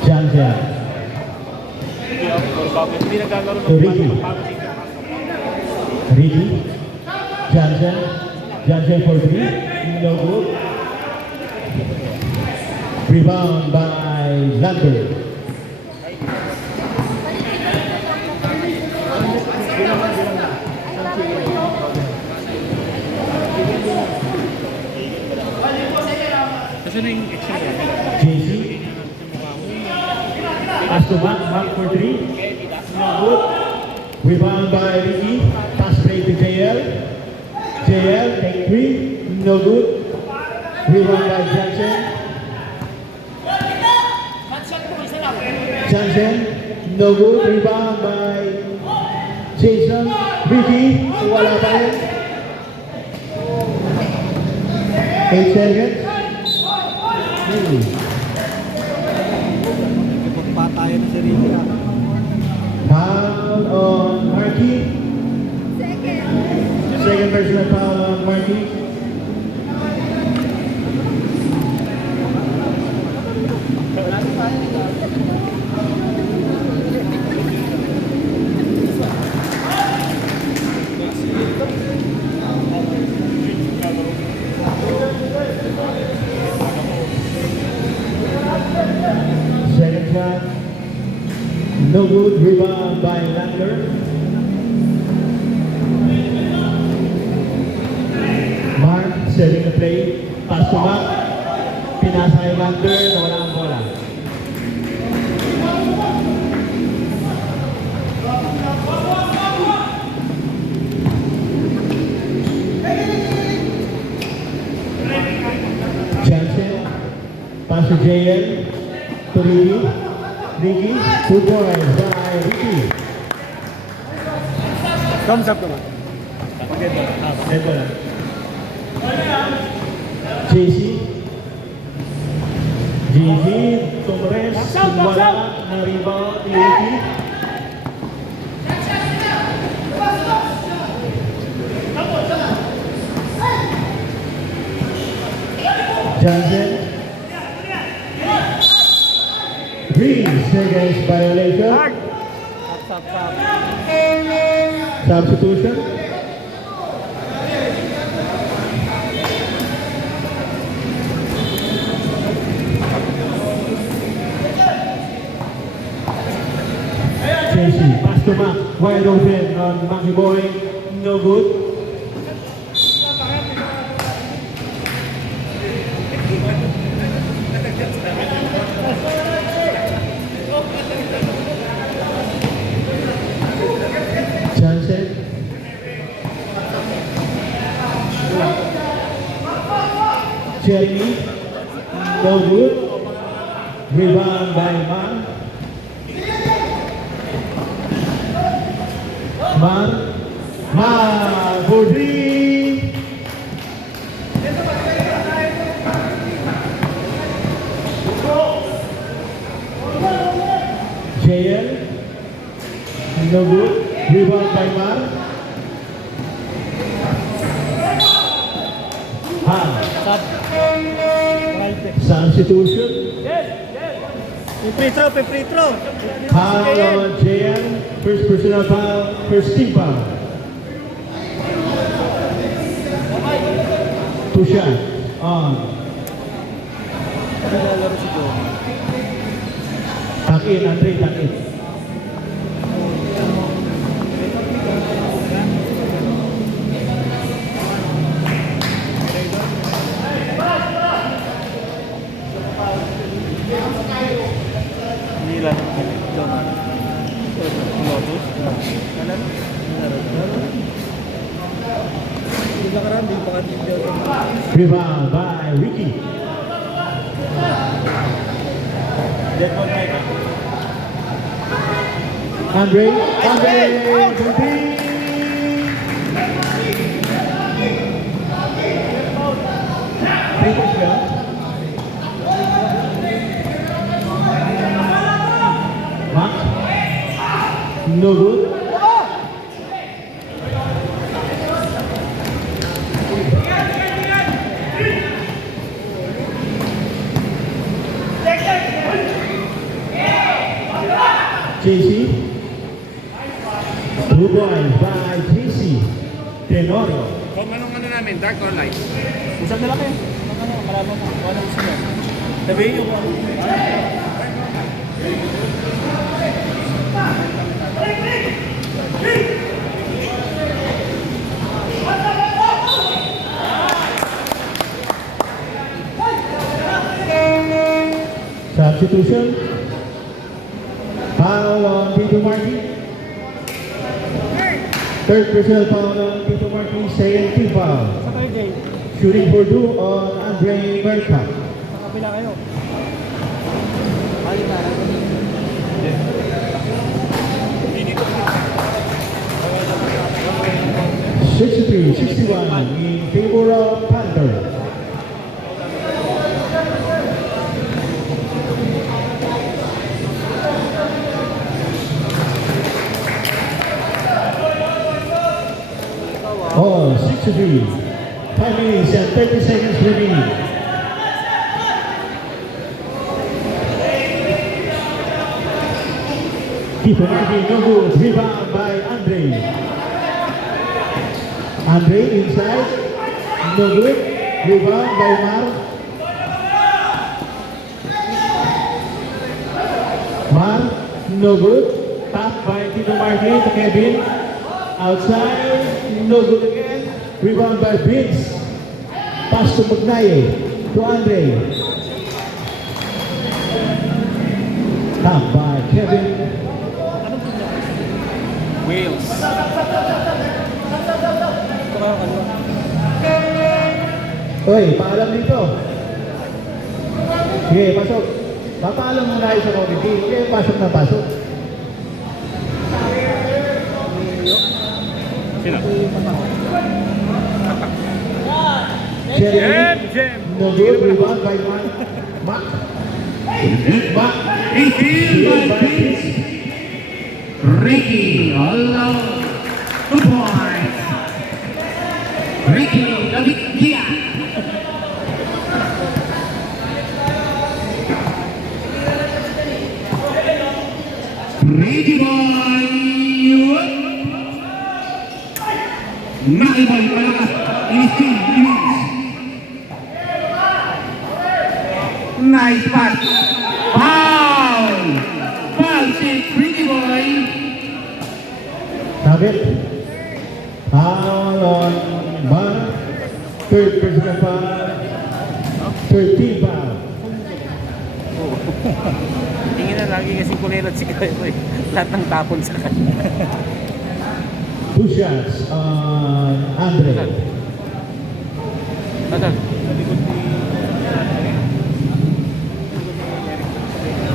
Jansen. Hindi nagkakaroon To Ricky. Ricky. Jansen. Jansen for three. No good. Rebound by Lander. Nasaan na yung extra guard? JC. Sa mukha mo. Pass to Mac. Mac for 3. No good. Rebound by Ricky. Pass play to JL. JL, take 3. No good. Rebound by Johnson. Johnson. No good. Rebound by Jason. Ricky. Wala pa rin. 8 seconds. Patayan na si Ricky ah. Foul on Markey. Second personal foul on Markey. Second shot. No good. Rebound by Lander. Mark setting the play. Pass to Mark. Pinasa kay Lander. Nawala ang bola. Johnson. Pass to JL. To Ricky. Ricky. 2 points by Ricky. Thumbs up naman. Ito lang. JC. JC. Tumres. Wala. Na rebound ni Ricky. Johnson. 3 seconds violation. Substitution. JC, pass to Mac, wide open on Mackie Boy, no good. Johnson. Jeremy, no good. Rebound by Man. Man for 3. JL, no good. Rebound by Mar. Substitution. Free throw. Foul on JL. First personal foul. First team foul. 2 shots on. Nilalaro si Joe. Tuck in, Andre, tuck in. Hindi lang. Lotus. Rebound by Ricky. Andre for 3. Three points ba? Max. No good. JC. 2 points by JC. Tenorio. Kung anong ano namin, dark or light? Isang na lang kayo. Maraming wala gusto niya. Sabihin yung substitution. Foul on Tito Martin. Third personal foul on Tito Martin, second team foul. Sa kayo, Jay. Shooting for two on Andre Merca. Sa kabila kayo. 63-61 in favor of Panther. Oh, 63. 5 minutes and 30 seconds remaining. Tito Martin, no good. Rebound by Andre. Andre inside. No good. Rebound by Mar. Mar, no good. Tap by Tito Martin to Kevin. Outside, no good again. Rebound by Vince. Pass to Magnaye. To Andre. Tap by Kevin. Wales. Ito kayo, kaliwa. Oy, paalam dito. Sige, pasok. Papaalam muna kayo sa committee. Sige, pasok na pasok. Sino? Jeremy. Jem. No good. Rebound by Mac. Mac. Mac. Steal by Vince. Ricky, all 2 points. Ricky, David Gia. Ready boy. Nakibay palakas. Inisting, Inis. Nice pass. Foul. Foul si Pretty boy. Nugget. Foul on Mar. Third personal foul. 13 foul. Tingin na lagi kasi kulelot si Kayo eh. Lahat ng tapon sa kanya. 2 shots on Andre. Tatal. Sa likod ni...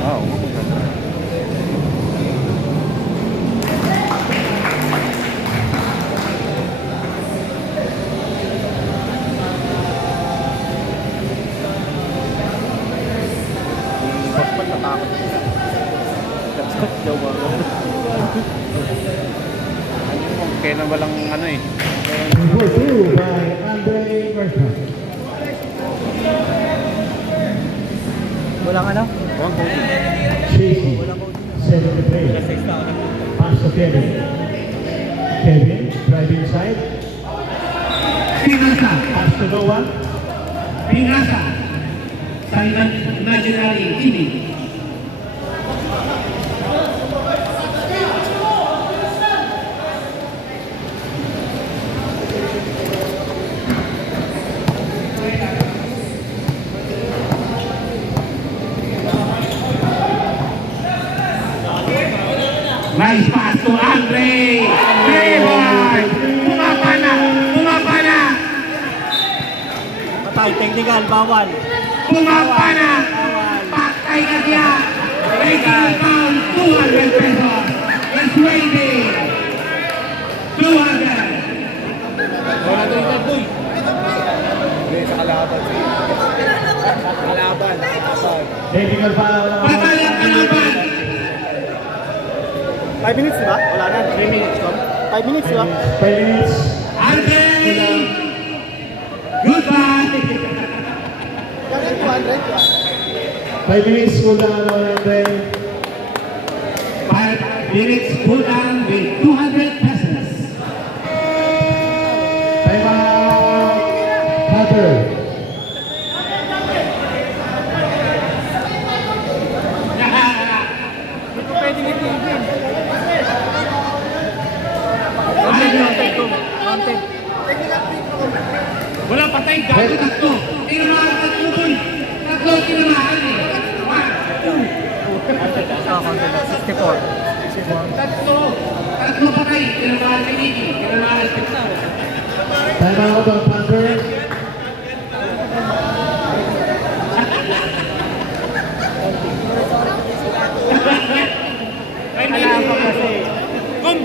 Wow. Bakit natakot? Jowa ko. Kailan walang ano eh. For two by Andre Merca. Walang ano? Huwag ko. Chasey. 73. Pass to Kevin. Kevin, driving side. Pinasa. Pass to Noah. Pinasa. Sa imaginary TV. Nice pass to Andre. Trevor. Pumapa na. Pumapa na. Patay, technical, bawal. Pumapa na. Patay ka siya. Making pound 200 pesos. It's waiting. 200. Wala doon ka, boy. Hindi, sa kalaban. Kalaban. Technical foul. Patay ang kalaban. 5 minutes, di ba? Wala na, 3 minutes. 5 minutes, di ba? 5 minutes. Andre. Goodbye. 5 minutes cool down on Andre. 5 minutes cool down with 200 pesos. Time out. Hunter. Hindi ko pwedeng itigil. Counted. Wala patay, gago tatlo. Tinamaan tatlo boy. Tatlo tinamaan eh. 1, counter na. 64. Tatlo patay. Kinamahan ni Ricky. Kinamahan ni Pixar. Time out on Panther. Alam ko kasi. Kung,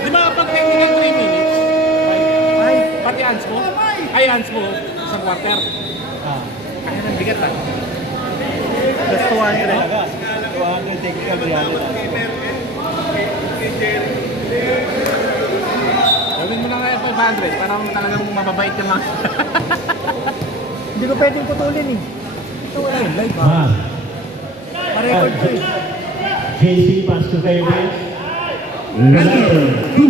di ba pag technical 3 minutes, Ay, pati hands mo, isang quarter. Kaya nang bigat lang. plus 200. 200 technical reality. Gawin mo lang kaya 500 para talagang mababait yung mga. Hindi ko pwedeng putulin eh. Ito wala yun, live. Ah, Ma-record ko eh. JC pass to Davis. Number 2.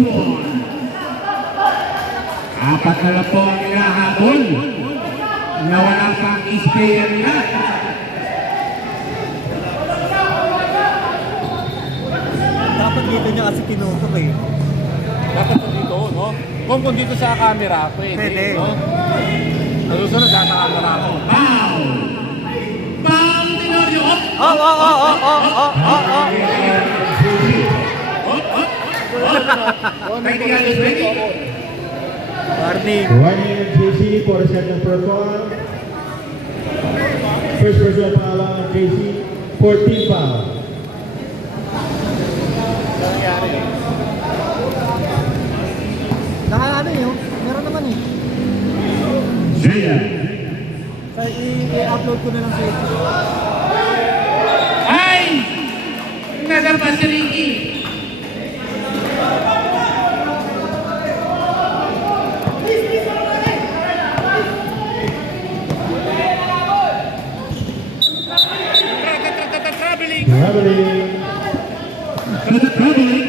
Apat na lang po ang hinahabol. Nawala pa ang sprayer nila. Dapat dito niya kasi kinutok eh. Dapat dito, no? Kung dito sa camera, pwede. Pwede. No? Sa susunod, sa camera ako. Foul! Foul! Tenorio! Technical is ready. Warning. Warning JC for the second foul. First personal foul on JC. 14 foul. Ano yun? Meron naman eh. Jaya. I-upload ko na lang sa YouTube. Ay! Nadapa si Ricky. Traveling! Traveling. Traveling.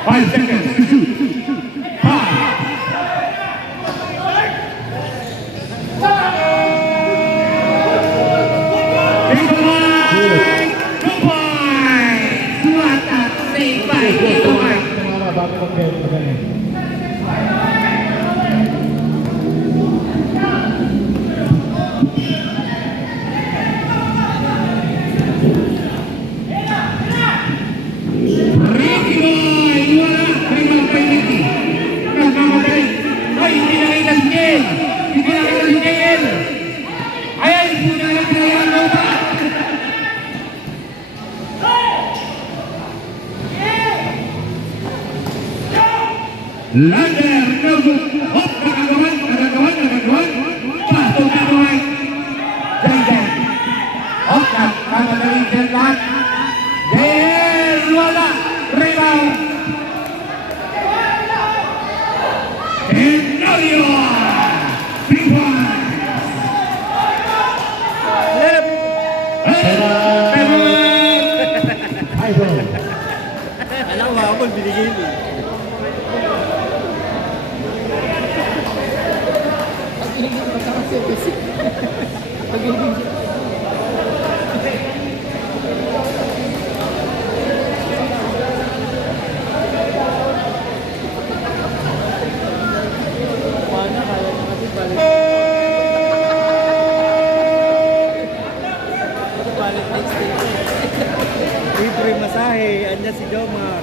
Five seconds to shoot. 5. Tumama bago mag-ganyan. Ricky Boy! Wala! Rebound kay Ricky. Nagmamadali. Ay, hindi nakita si JL. Hindi nakita si JL. Ayan, puta na pinayaan mo pa. Lander, no good. Hop, nagagawan. Pasok na naman. Jaden. Hop, nagmamadali din lahat. JL, wala. Rebound. Tenorio. 3 points. High ball. Alam ko ba binigay mo. Libre masahe, andyan si Jomar.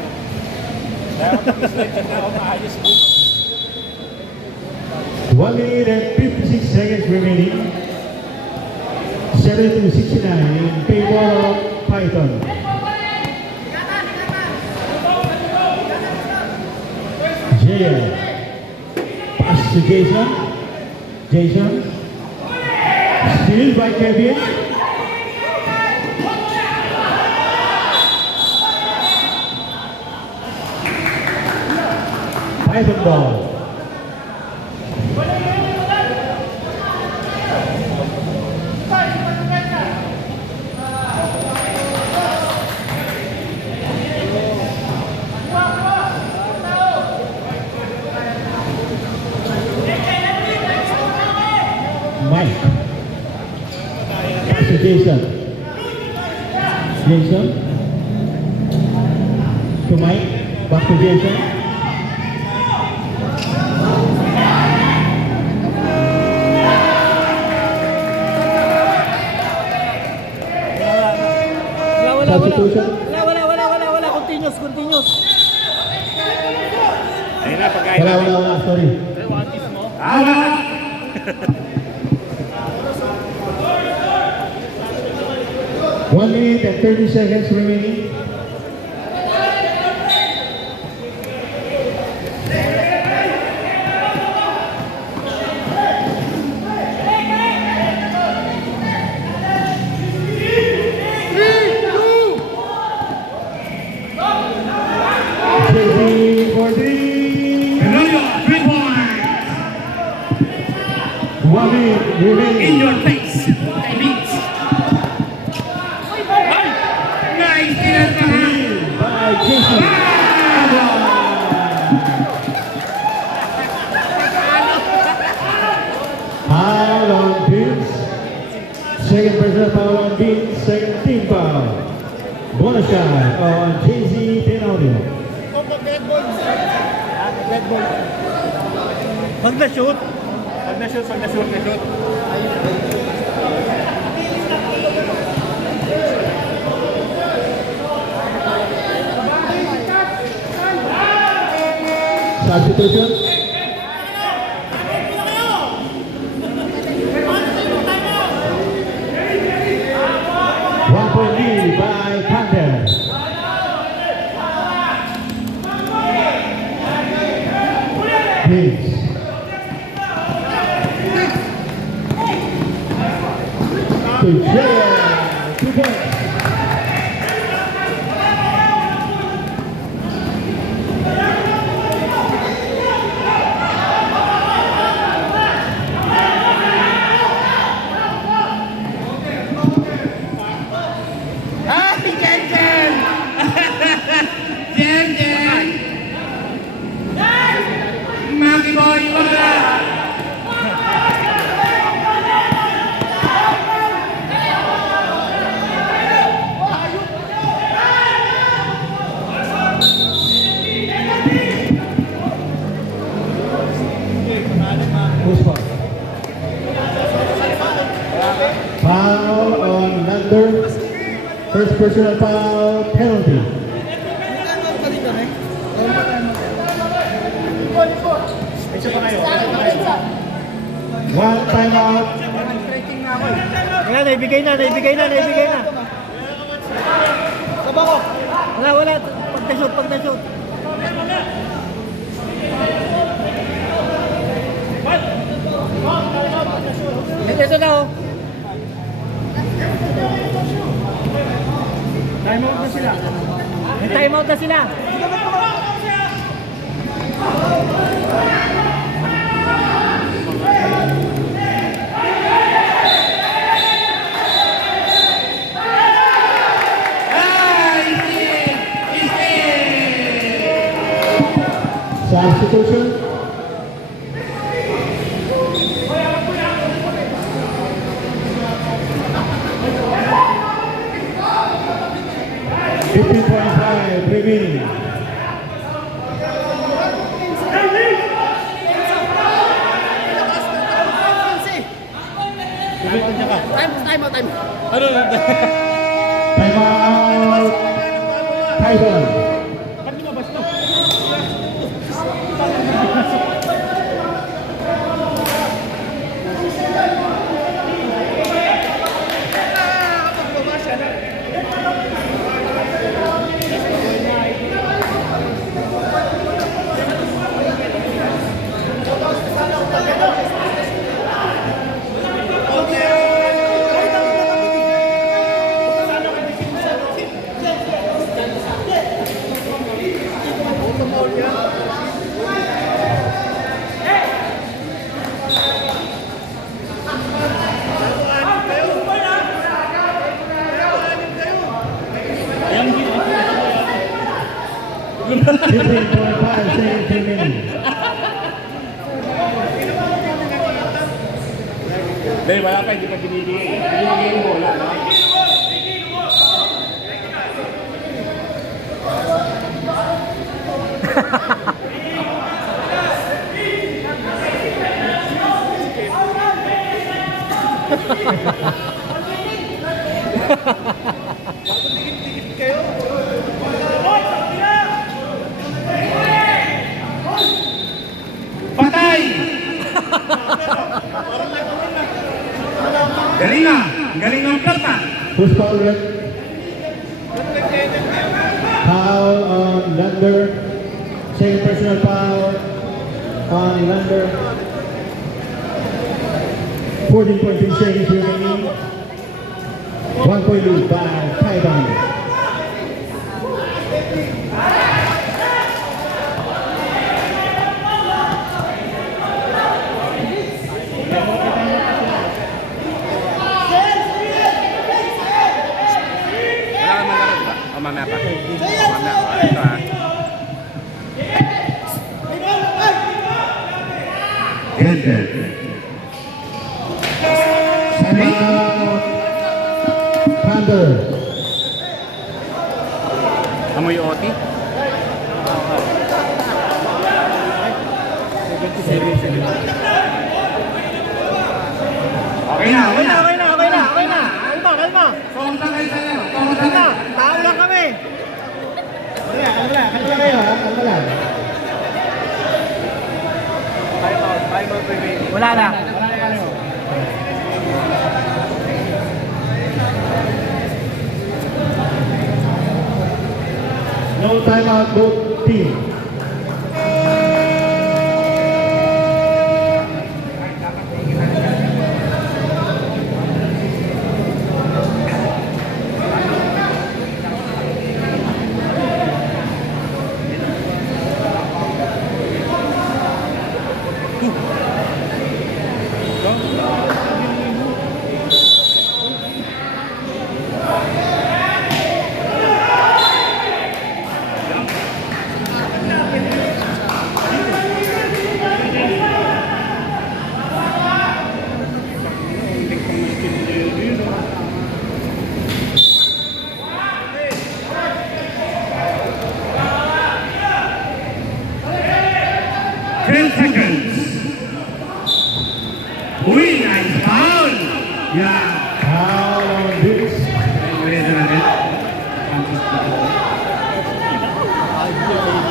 Dapat mag-slide na ako maayos mo. 1 minute and 56 seconds remaining. 72-69 in favor of Python. JL. Pass to Jason. Jason. Steal by Kevin. Python ball. Jason. To Mike. Back to Jason. Substitution. Wala. Continuous. Ayun na, pagkain Wala. Sorry. Tama! 1 minute and 30 seconds remaining. JB for 3. Arroyo, 3 points! 1 minute In remaining. your face! Kay Vince! Nice steal ka ha! By Jason. Foul on Vince. Second personal foul on Vince. Second team foul. Bonus shot on JZ Tenorio. Pag na-shoot, Substitution. One point lead by Panther. Vince. To Jay. 2 points. Ay, Jen! Jen! Maki boy, wala! Who's foul? Foul on Lander. First personal foul penalty. One timeout. Ayan, naibigay na. Wala. Pag na-shoot. Ito na, oh. May time out na sila. Substitution. Remaining. Time out. Timeout. Tyson. Dahil wala pa, hindi pa binibigay. Binibigay yung bola, no? Galing na. Galing ng plata. Who's foul, Red? Foul on Lander. Second personal foul on Lander. 14.3 seconds remaining. 1 point lead by Taiwan. Wala ka malarag ba? O mamaya pa. Mamaya. Ito ha. Ganda. Thunder. Amoy OT? Okay na. Okay na. Kalma. Pamunta kayo sa iyo. Pamunta Kalma. na. Tao lang kami. Kalma kayo, ha? Kalma lang. Wala na. No timeout, both team. Uy, nice foul! Yeah. Foul on Vince.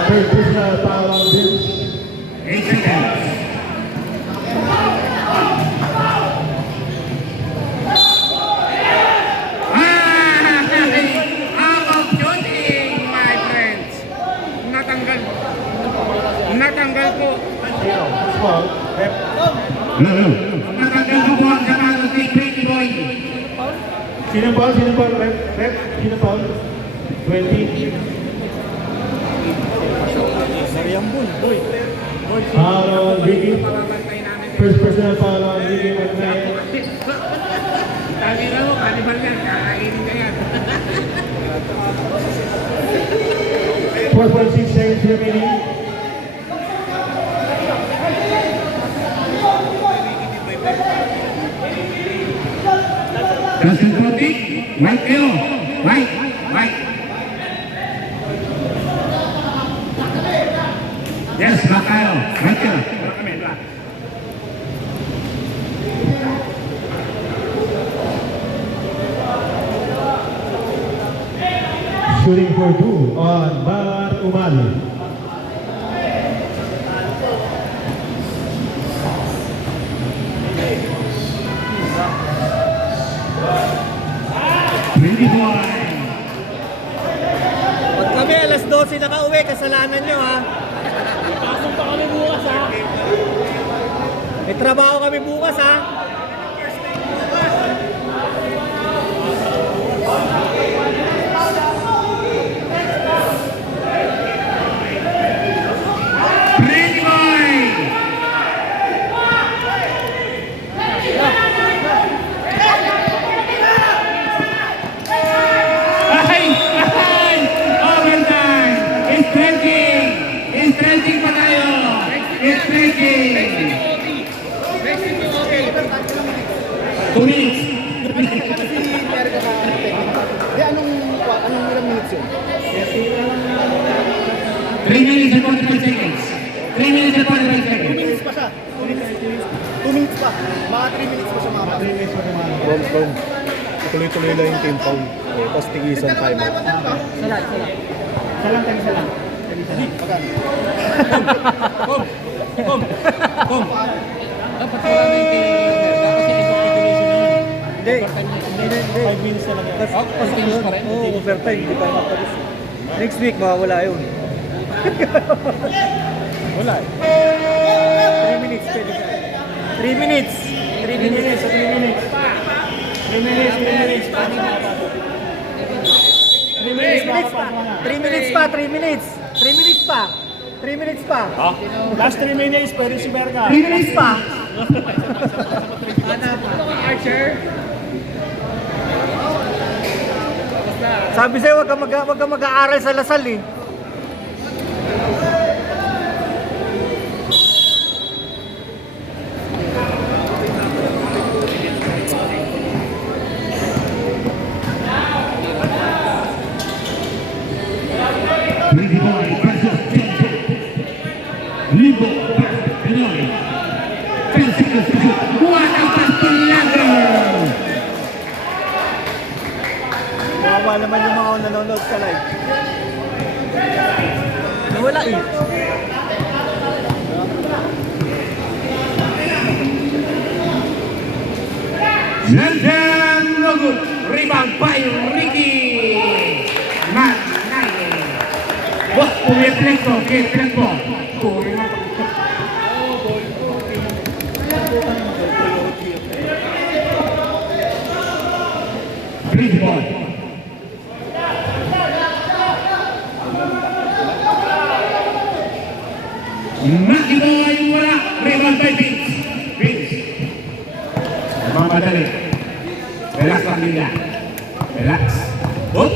Third personal foul on Vince. 8 seconds. Out of shooting, my friends. Natanggal. Natanggal po. Who's foul? Rep. Natanggal po ang sapatos ni Pretty Boy. Sino foul? Sino foul? Rep. Sino foul? 20. Foul on Vicky. First personal foul on Vicky McMahon. Sabi na mo, kanibal yan. Kakainin ka yan. 4.6 seconds remaining. Justin Kotik, right kayo. Right. Yes, back kayo. Right kayo. Shooting for two on Bar Umali. Pretty Boy. Pag kami alas 12 nakauwi, kasalanan nyo ha. Pasok pa kami bukas ha. May trabaho kami bukas ha. Pretty Boy. Overtime. It's trending pa tayo. It's trending. 2 minutes. Anong ilang minutes yun? 3 minutes and 45 seconds. 3 minutes and 45 seconds. 2 minutes pa siya. 2 minutes pa. Mga 3 minutes pa siya mga 3 minutes pa siya mga tuloy-tuloy lang yung team foul. Tapos tigisan time. Salang tayo salang. Dapat wala na yung dapat yung isolation na yun. Hindi. 5 minutes na lang yan. Pasok yun. Oo, overtime. Hindi pa matapos. Next week, mawawala yun. Wala. 3 minutes pwede ka. 3 minutes. 3 minutes. 3 minutes. 3 minutes. 3 minutes. 3 minutes pa. 3 minutes pa. 3 minutes. 3 minutes pa. 3 minutes pa. Last 3 minutes, pwede si Berga. 3 minutes pa. Sabi sa'yo, wag ka mag-aaral sa Lasal eh. Pretty Boy versus Jensen. Limbo versus Pinoy. 10 seconds to shoot. What a pastulago! Kawawa naman yung mga nanonood sa live. Nawala eh. Jensen, no good. Rebound by Ricky. Manay. Wah, umeflexo, reflexo. Pretty Boy. Lucky Boy, wala. Rebound by Vince. Vince. Mamadali. Relax lang nila. Relax. Oh!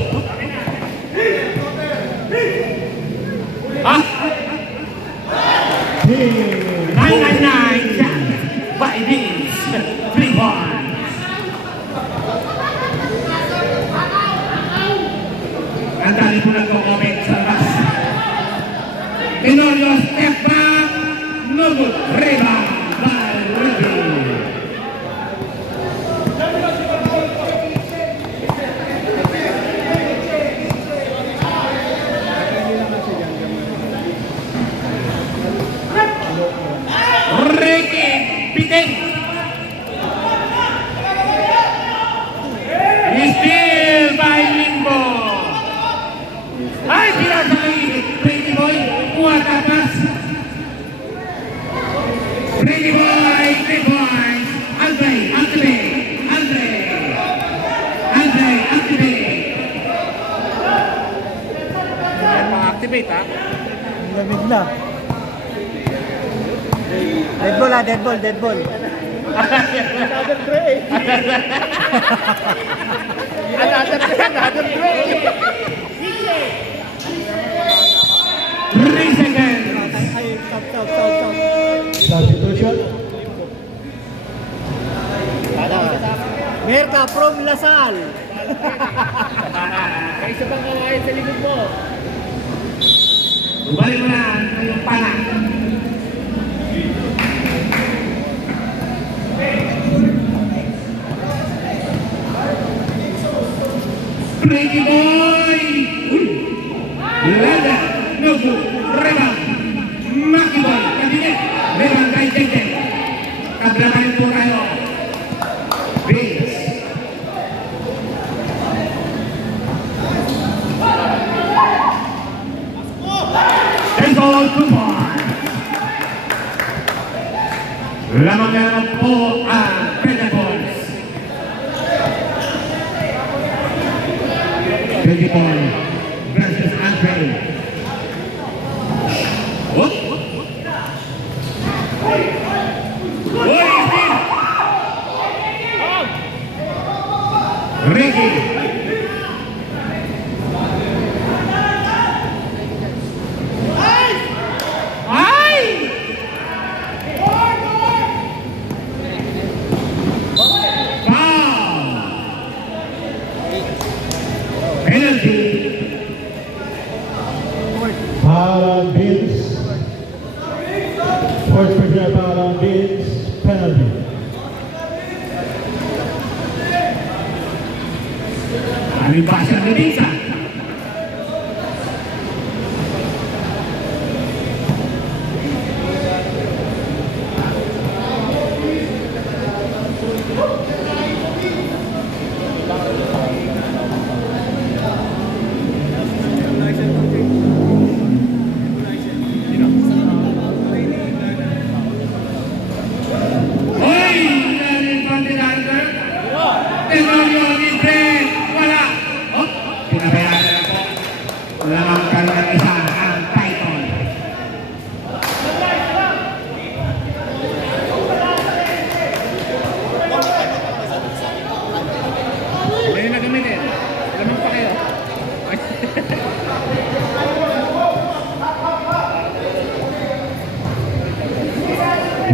Ah! 999 shot by Vince. 3 points. Ang dali po nagko-comment sa labas. Tenorio step back. No good. Rebound by Ricky. Ricky Piting. Steal by Limbo. Ay, pinasakay. Pretty Boy. Kuha tapas. Pretty Boy. 3 points. Andre. Activate. Activate ha. Lamig na. Dead ball ah, dead ball. Another tray. 3 seconds. Ay, stop. Substitution. Merka from Lasal. Balik mo na yung pana. Pretty Boy! Lada, no good, rebound. Maki Boy, kabinet. Rebound kay Jensen. Tablakan po tayo. Vince. There's all 2 points. Lamang po ang Predators. Pretty Boy versus Andre. What? What is this? Ricky. Ay! Penalty. Foul on Vince. First personal foul on Vince. Penalty. Aming basa ng Vince. bayaran na po. Lamang kalimat isa ang title. Hindi na gamitin. Lamang pa kayo.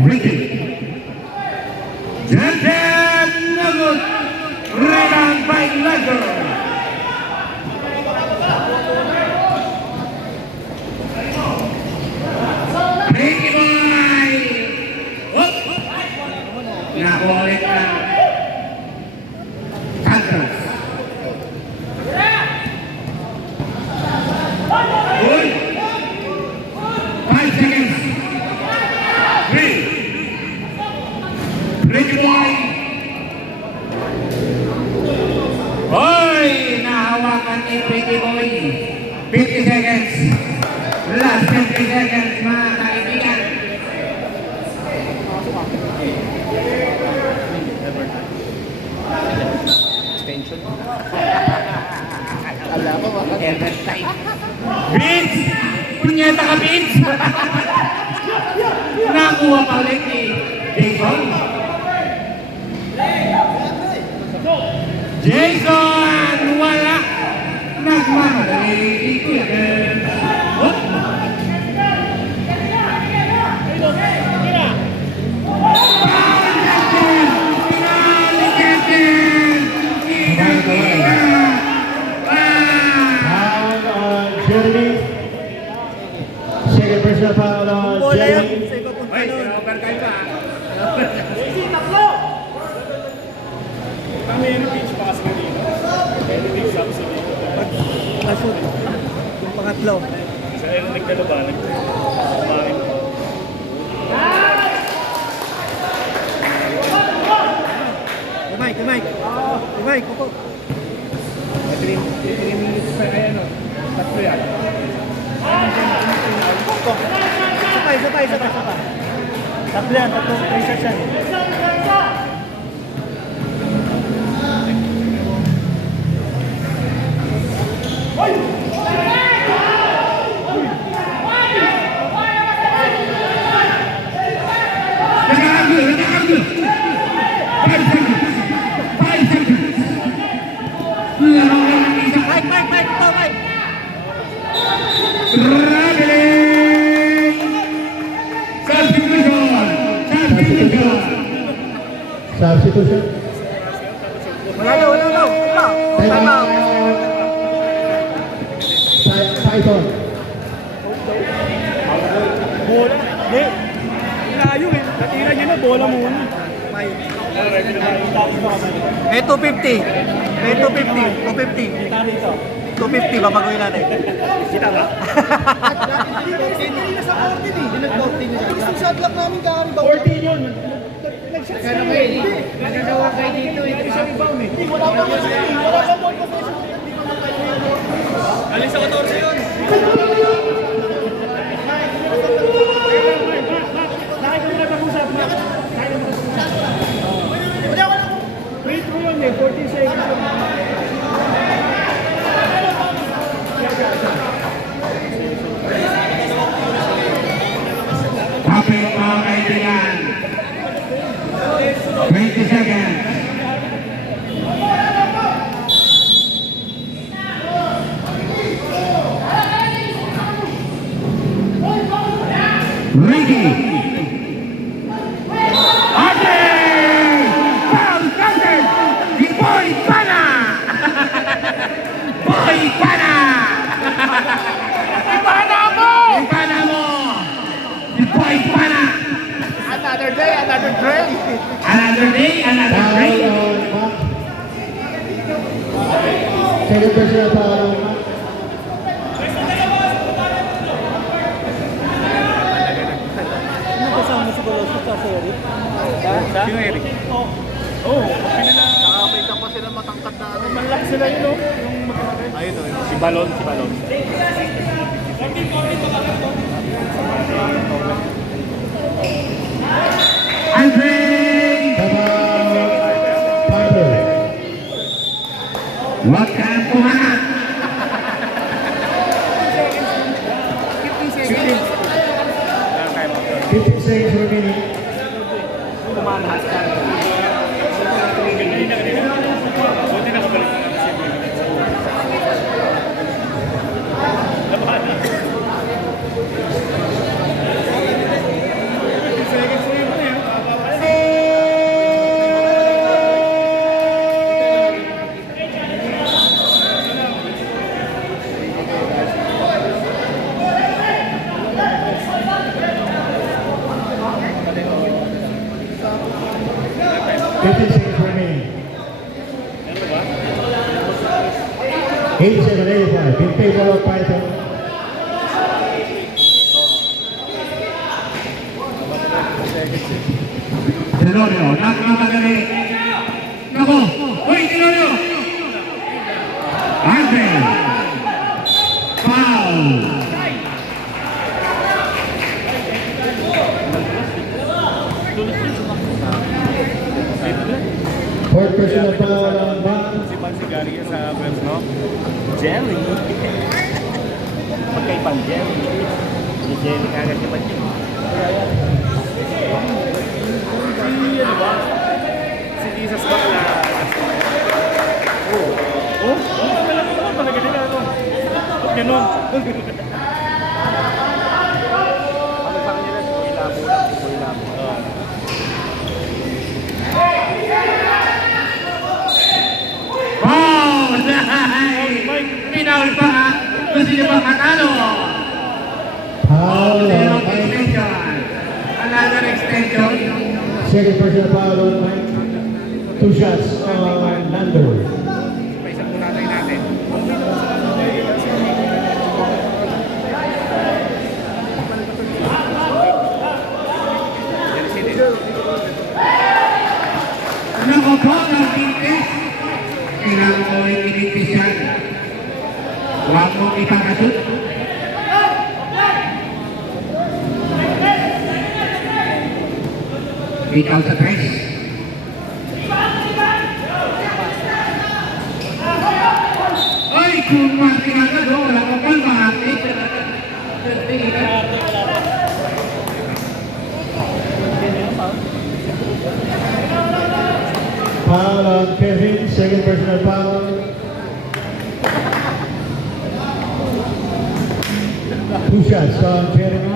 Ricky. Jantan Nagut. Rebound by Lager. Ricky boy. Whoop. Nakulit na. Santos. Good. 5 seconds. 3. Ricky boy. Hoy! Nahawakan ni Ricky boy. 50 seconds. Last 50 seconds, mga kaibigan. Extension. Evertime. Vince! Punyeta ka, Vince! Nakuha pa ulit ni Jason. Jason! Wala! Nagmamadali si Kuya Gert. Oh! Foul on Jeremy. Second personal foul on Bola yan. Jeremy. Sa iba punta Ay, nun. overtime pa. Kami yung pitch pa kasi kanina. Pwede big sub sa dito. Kasut. Yung pangatlo. Sa yung nagdalaban, nagkumain. Kumay. Kumay, kuko. 3 minutes pa kaya no? Tatlo yan. Sabay. Tatlo yan, tatlo. Research yan. Nagkakagulo. 5 seconds. Lamang lang ang isa. Mike. Ito, Mike. Traveling! Substitution. Wala daw. Tama. Python. Bola. Hindi. Layo eh. Natira niya na, bola muna. May 250. 250. 250, babagoy natin. Kita ba? Hindi na sa 14 eh. Hindi nag-14 niya. Isang shot lang namin kami ba? 14 yun. Nagano kayo dito? Nagagawa kayo dito. Isang rebound eh. Wala pa possession. Alis sa 14 yun. Wait mo yun eh. 14 seconds. Kapit mga kaibigan. 20 seconds. Ricky. Ate! Foul counted! Si Boy Pana! Boy Pana! Ipana mo! Si Boy Pana! Another day, another trail. Another day, another Foul day. on Mac. Second personal foul on Mac. Ano kasama si Colossus sa Eric? Sino Eric? Nakapay ka pa sila matangkad na ano. Malaki sila yun oh. Ayun o. Si Balon. Andre! Foul. Piper. Huwag kang pumanat! 87-85 in favor of Python. Tenorio, nagmamadali. Nako! Uy, Tenorio! Andre! Foul! Fourth personal foul on Bang. Si Pansigaria sa West, no? Jelly. Magkaibang jelly. Si jelly kagad si Pansi. Si ano ba? Si Jesus ba na Oh? Oh? Wala ko naman talaga nila ano. Ba't ganun? Ano sa kanila? Ilabo lang. Ilabo. Oh! Dahil! Pinawal pa ha! Gusto niyo ba matalo? Foul Zero on Mike. extension. Another extension. Second personal foul on Mike. 2 shots on Nando. Paisa muna tayo natin. Nako po ng tintis. Kailangan mo inintis yan. Huwag mong ipakasot. Ikaw sa tres. Ay, kung matingan ka doon, wala ka pang mahati. Foul on Kevin. Second personal foul. 2 shots on Jeremy.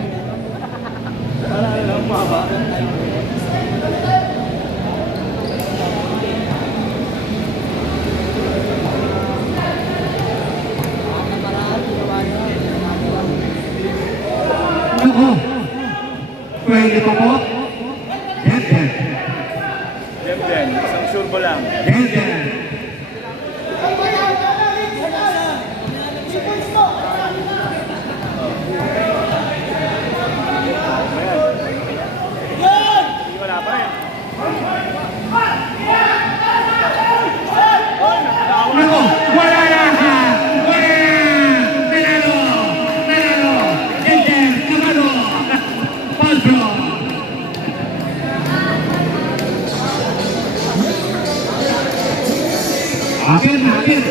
Nako. Pwede pa po. Yan, yan. Dem, isang sure mo lang. Yan, yan. Wala pa rin. Nako, wala na! Wala! Nanalo! Nanalo! Yan, yan. Kamano! Palpro! Akin, akin!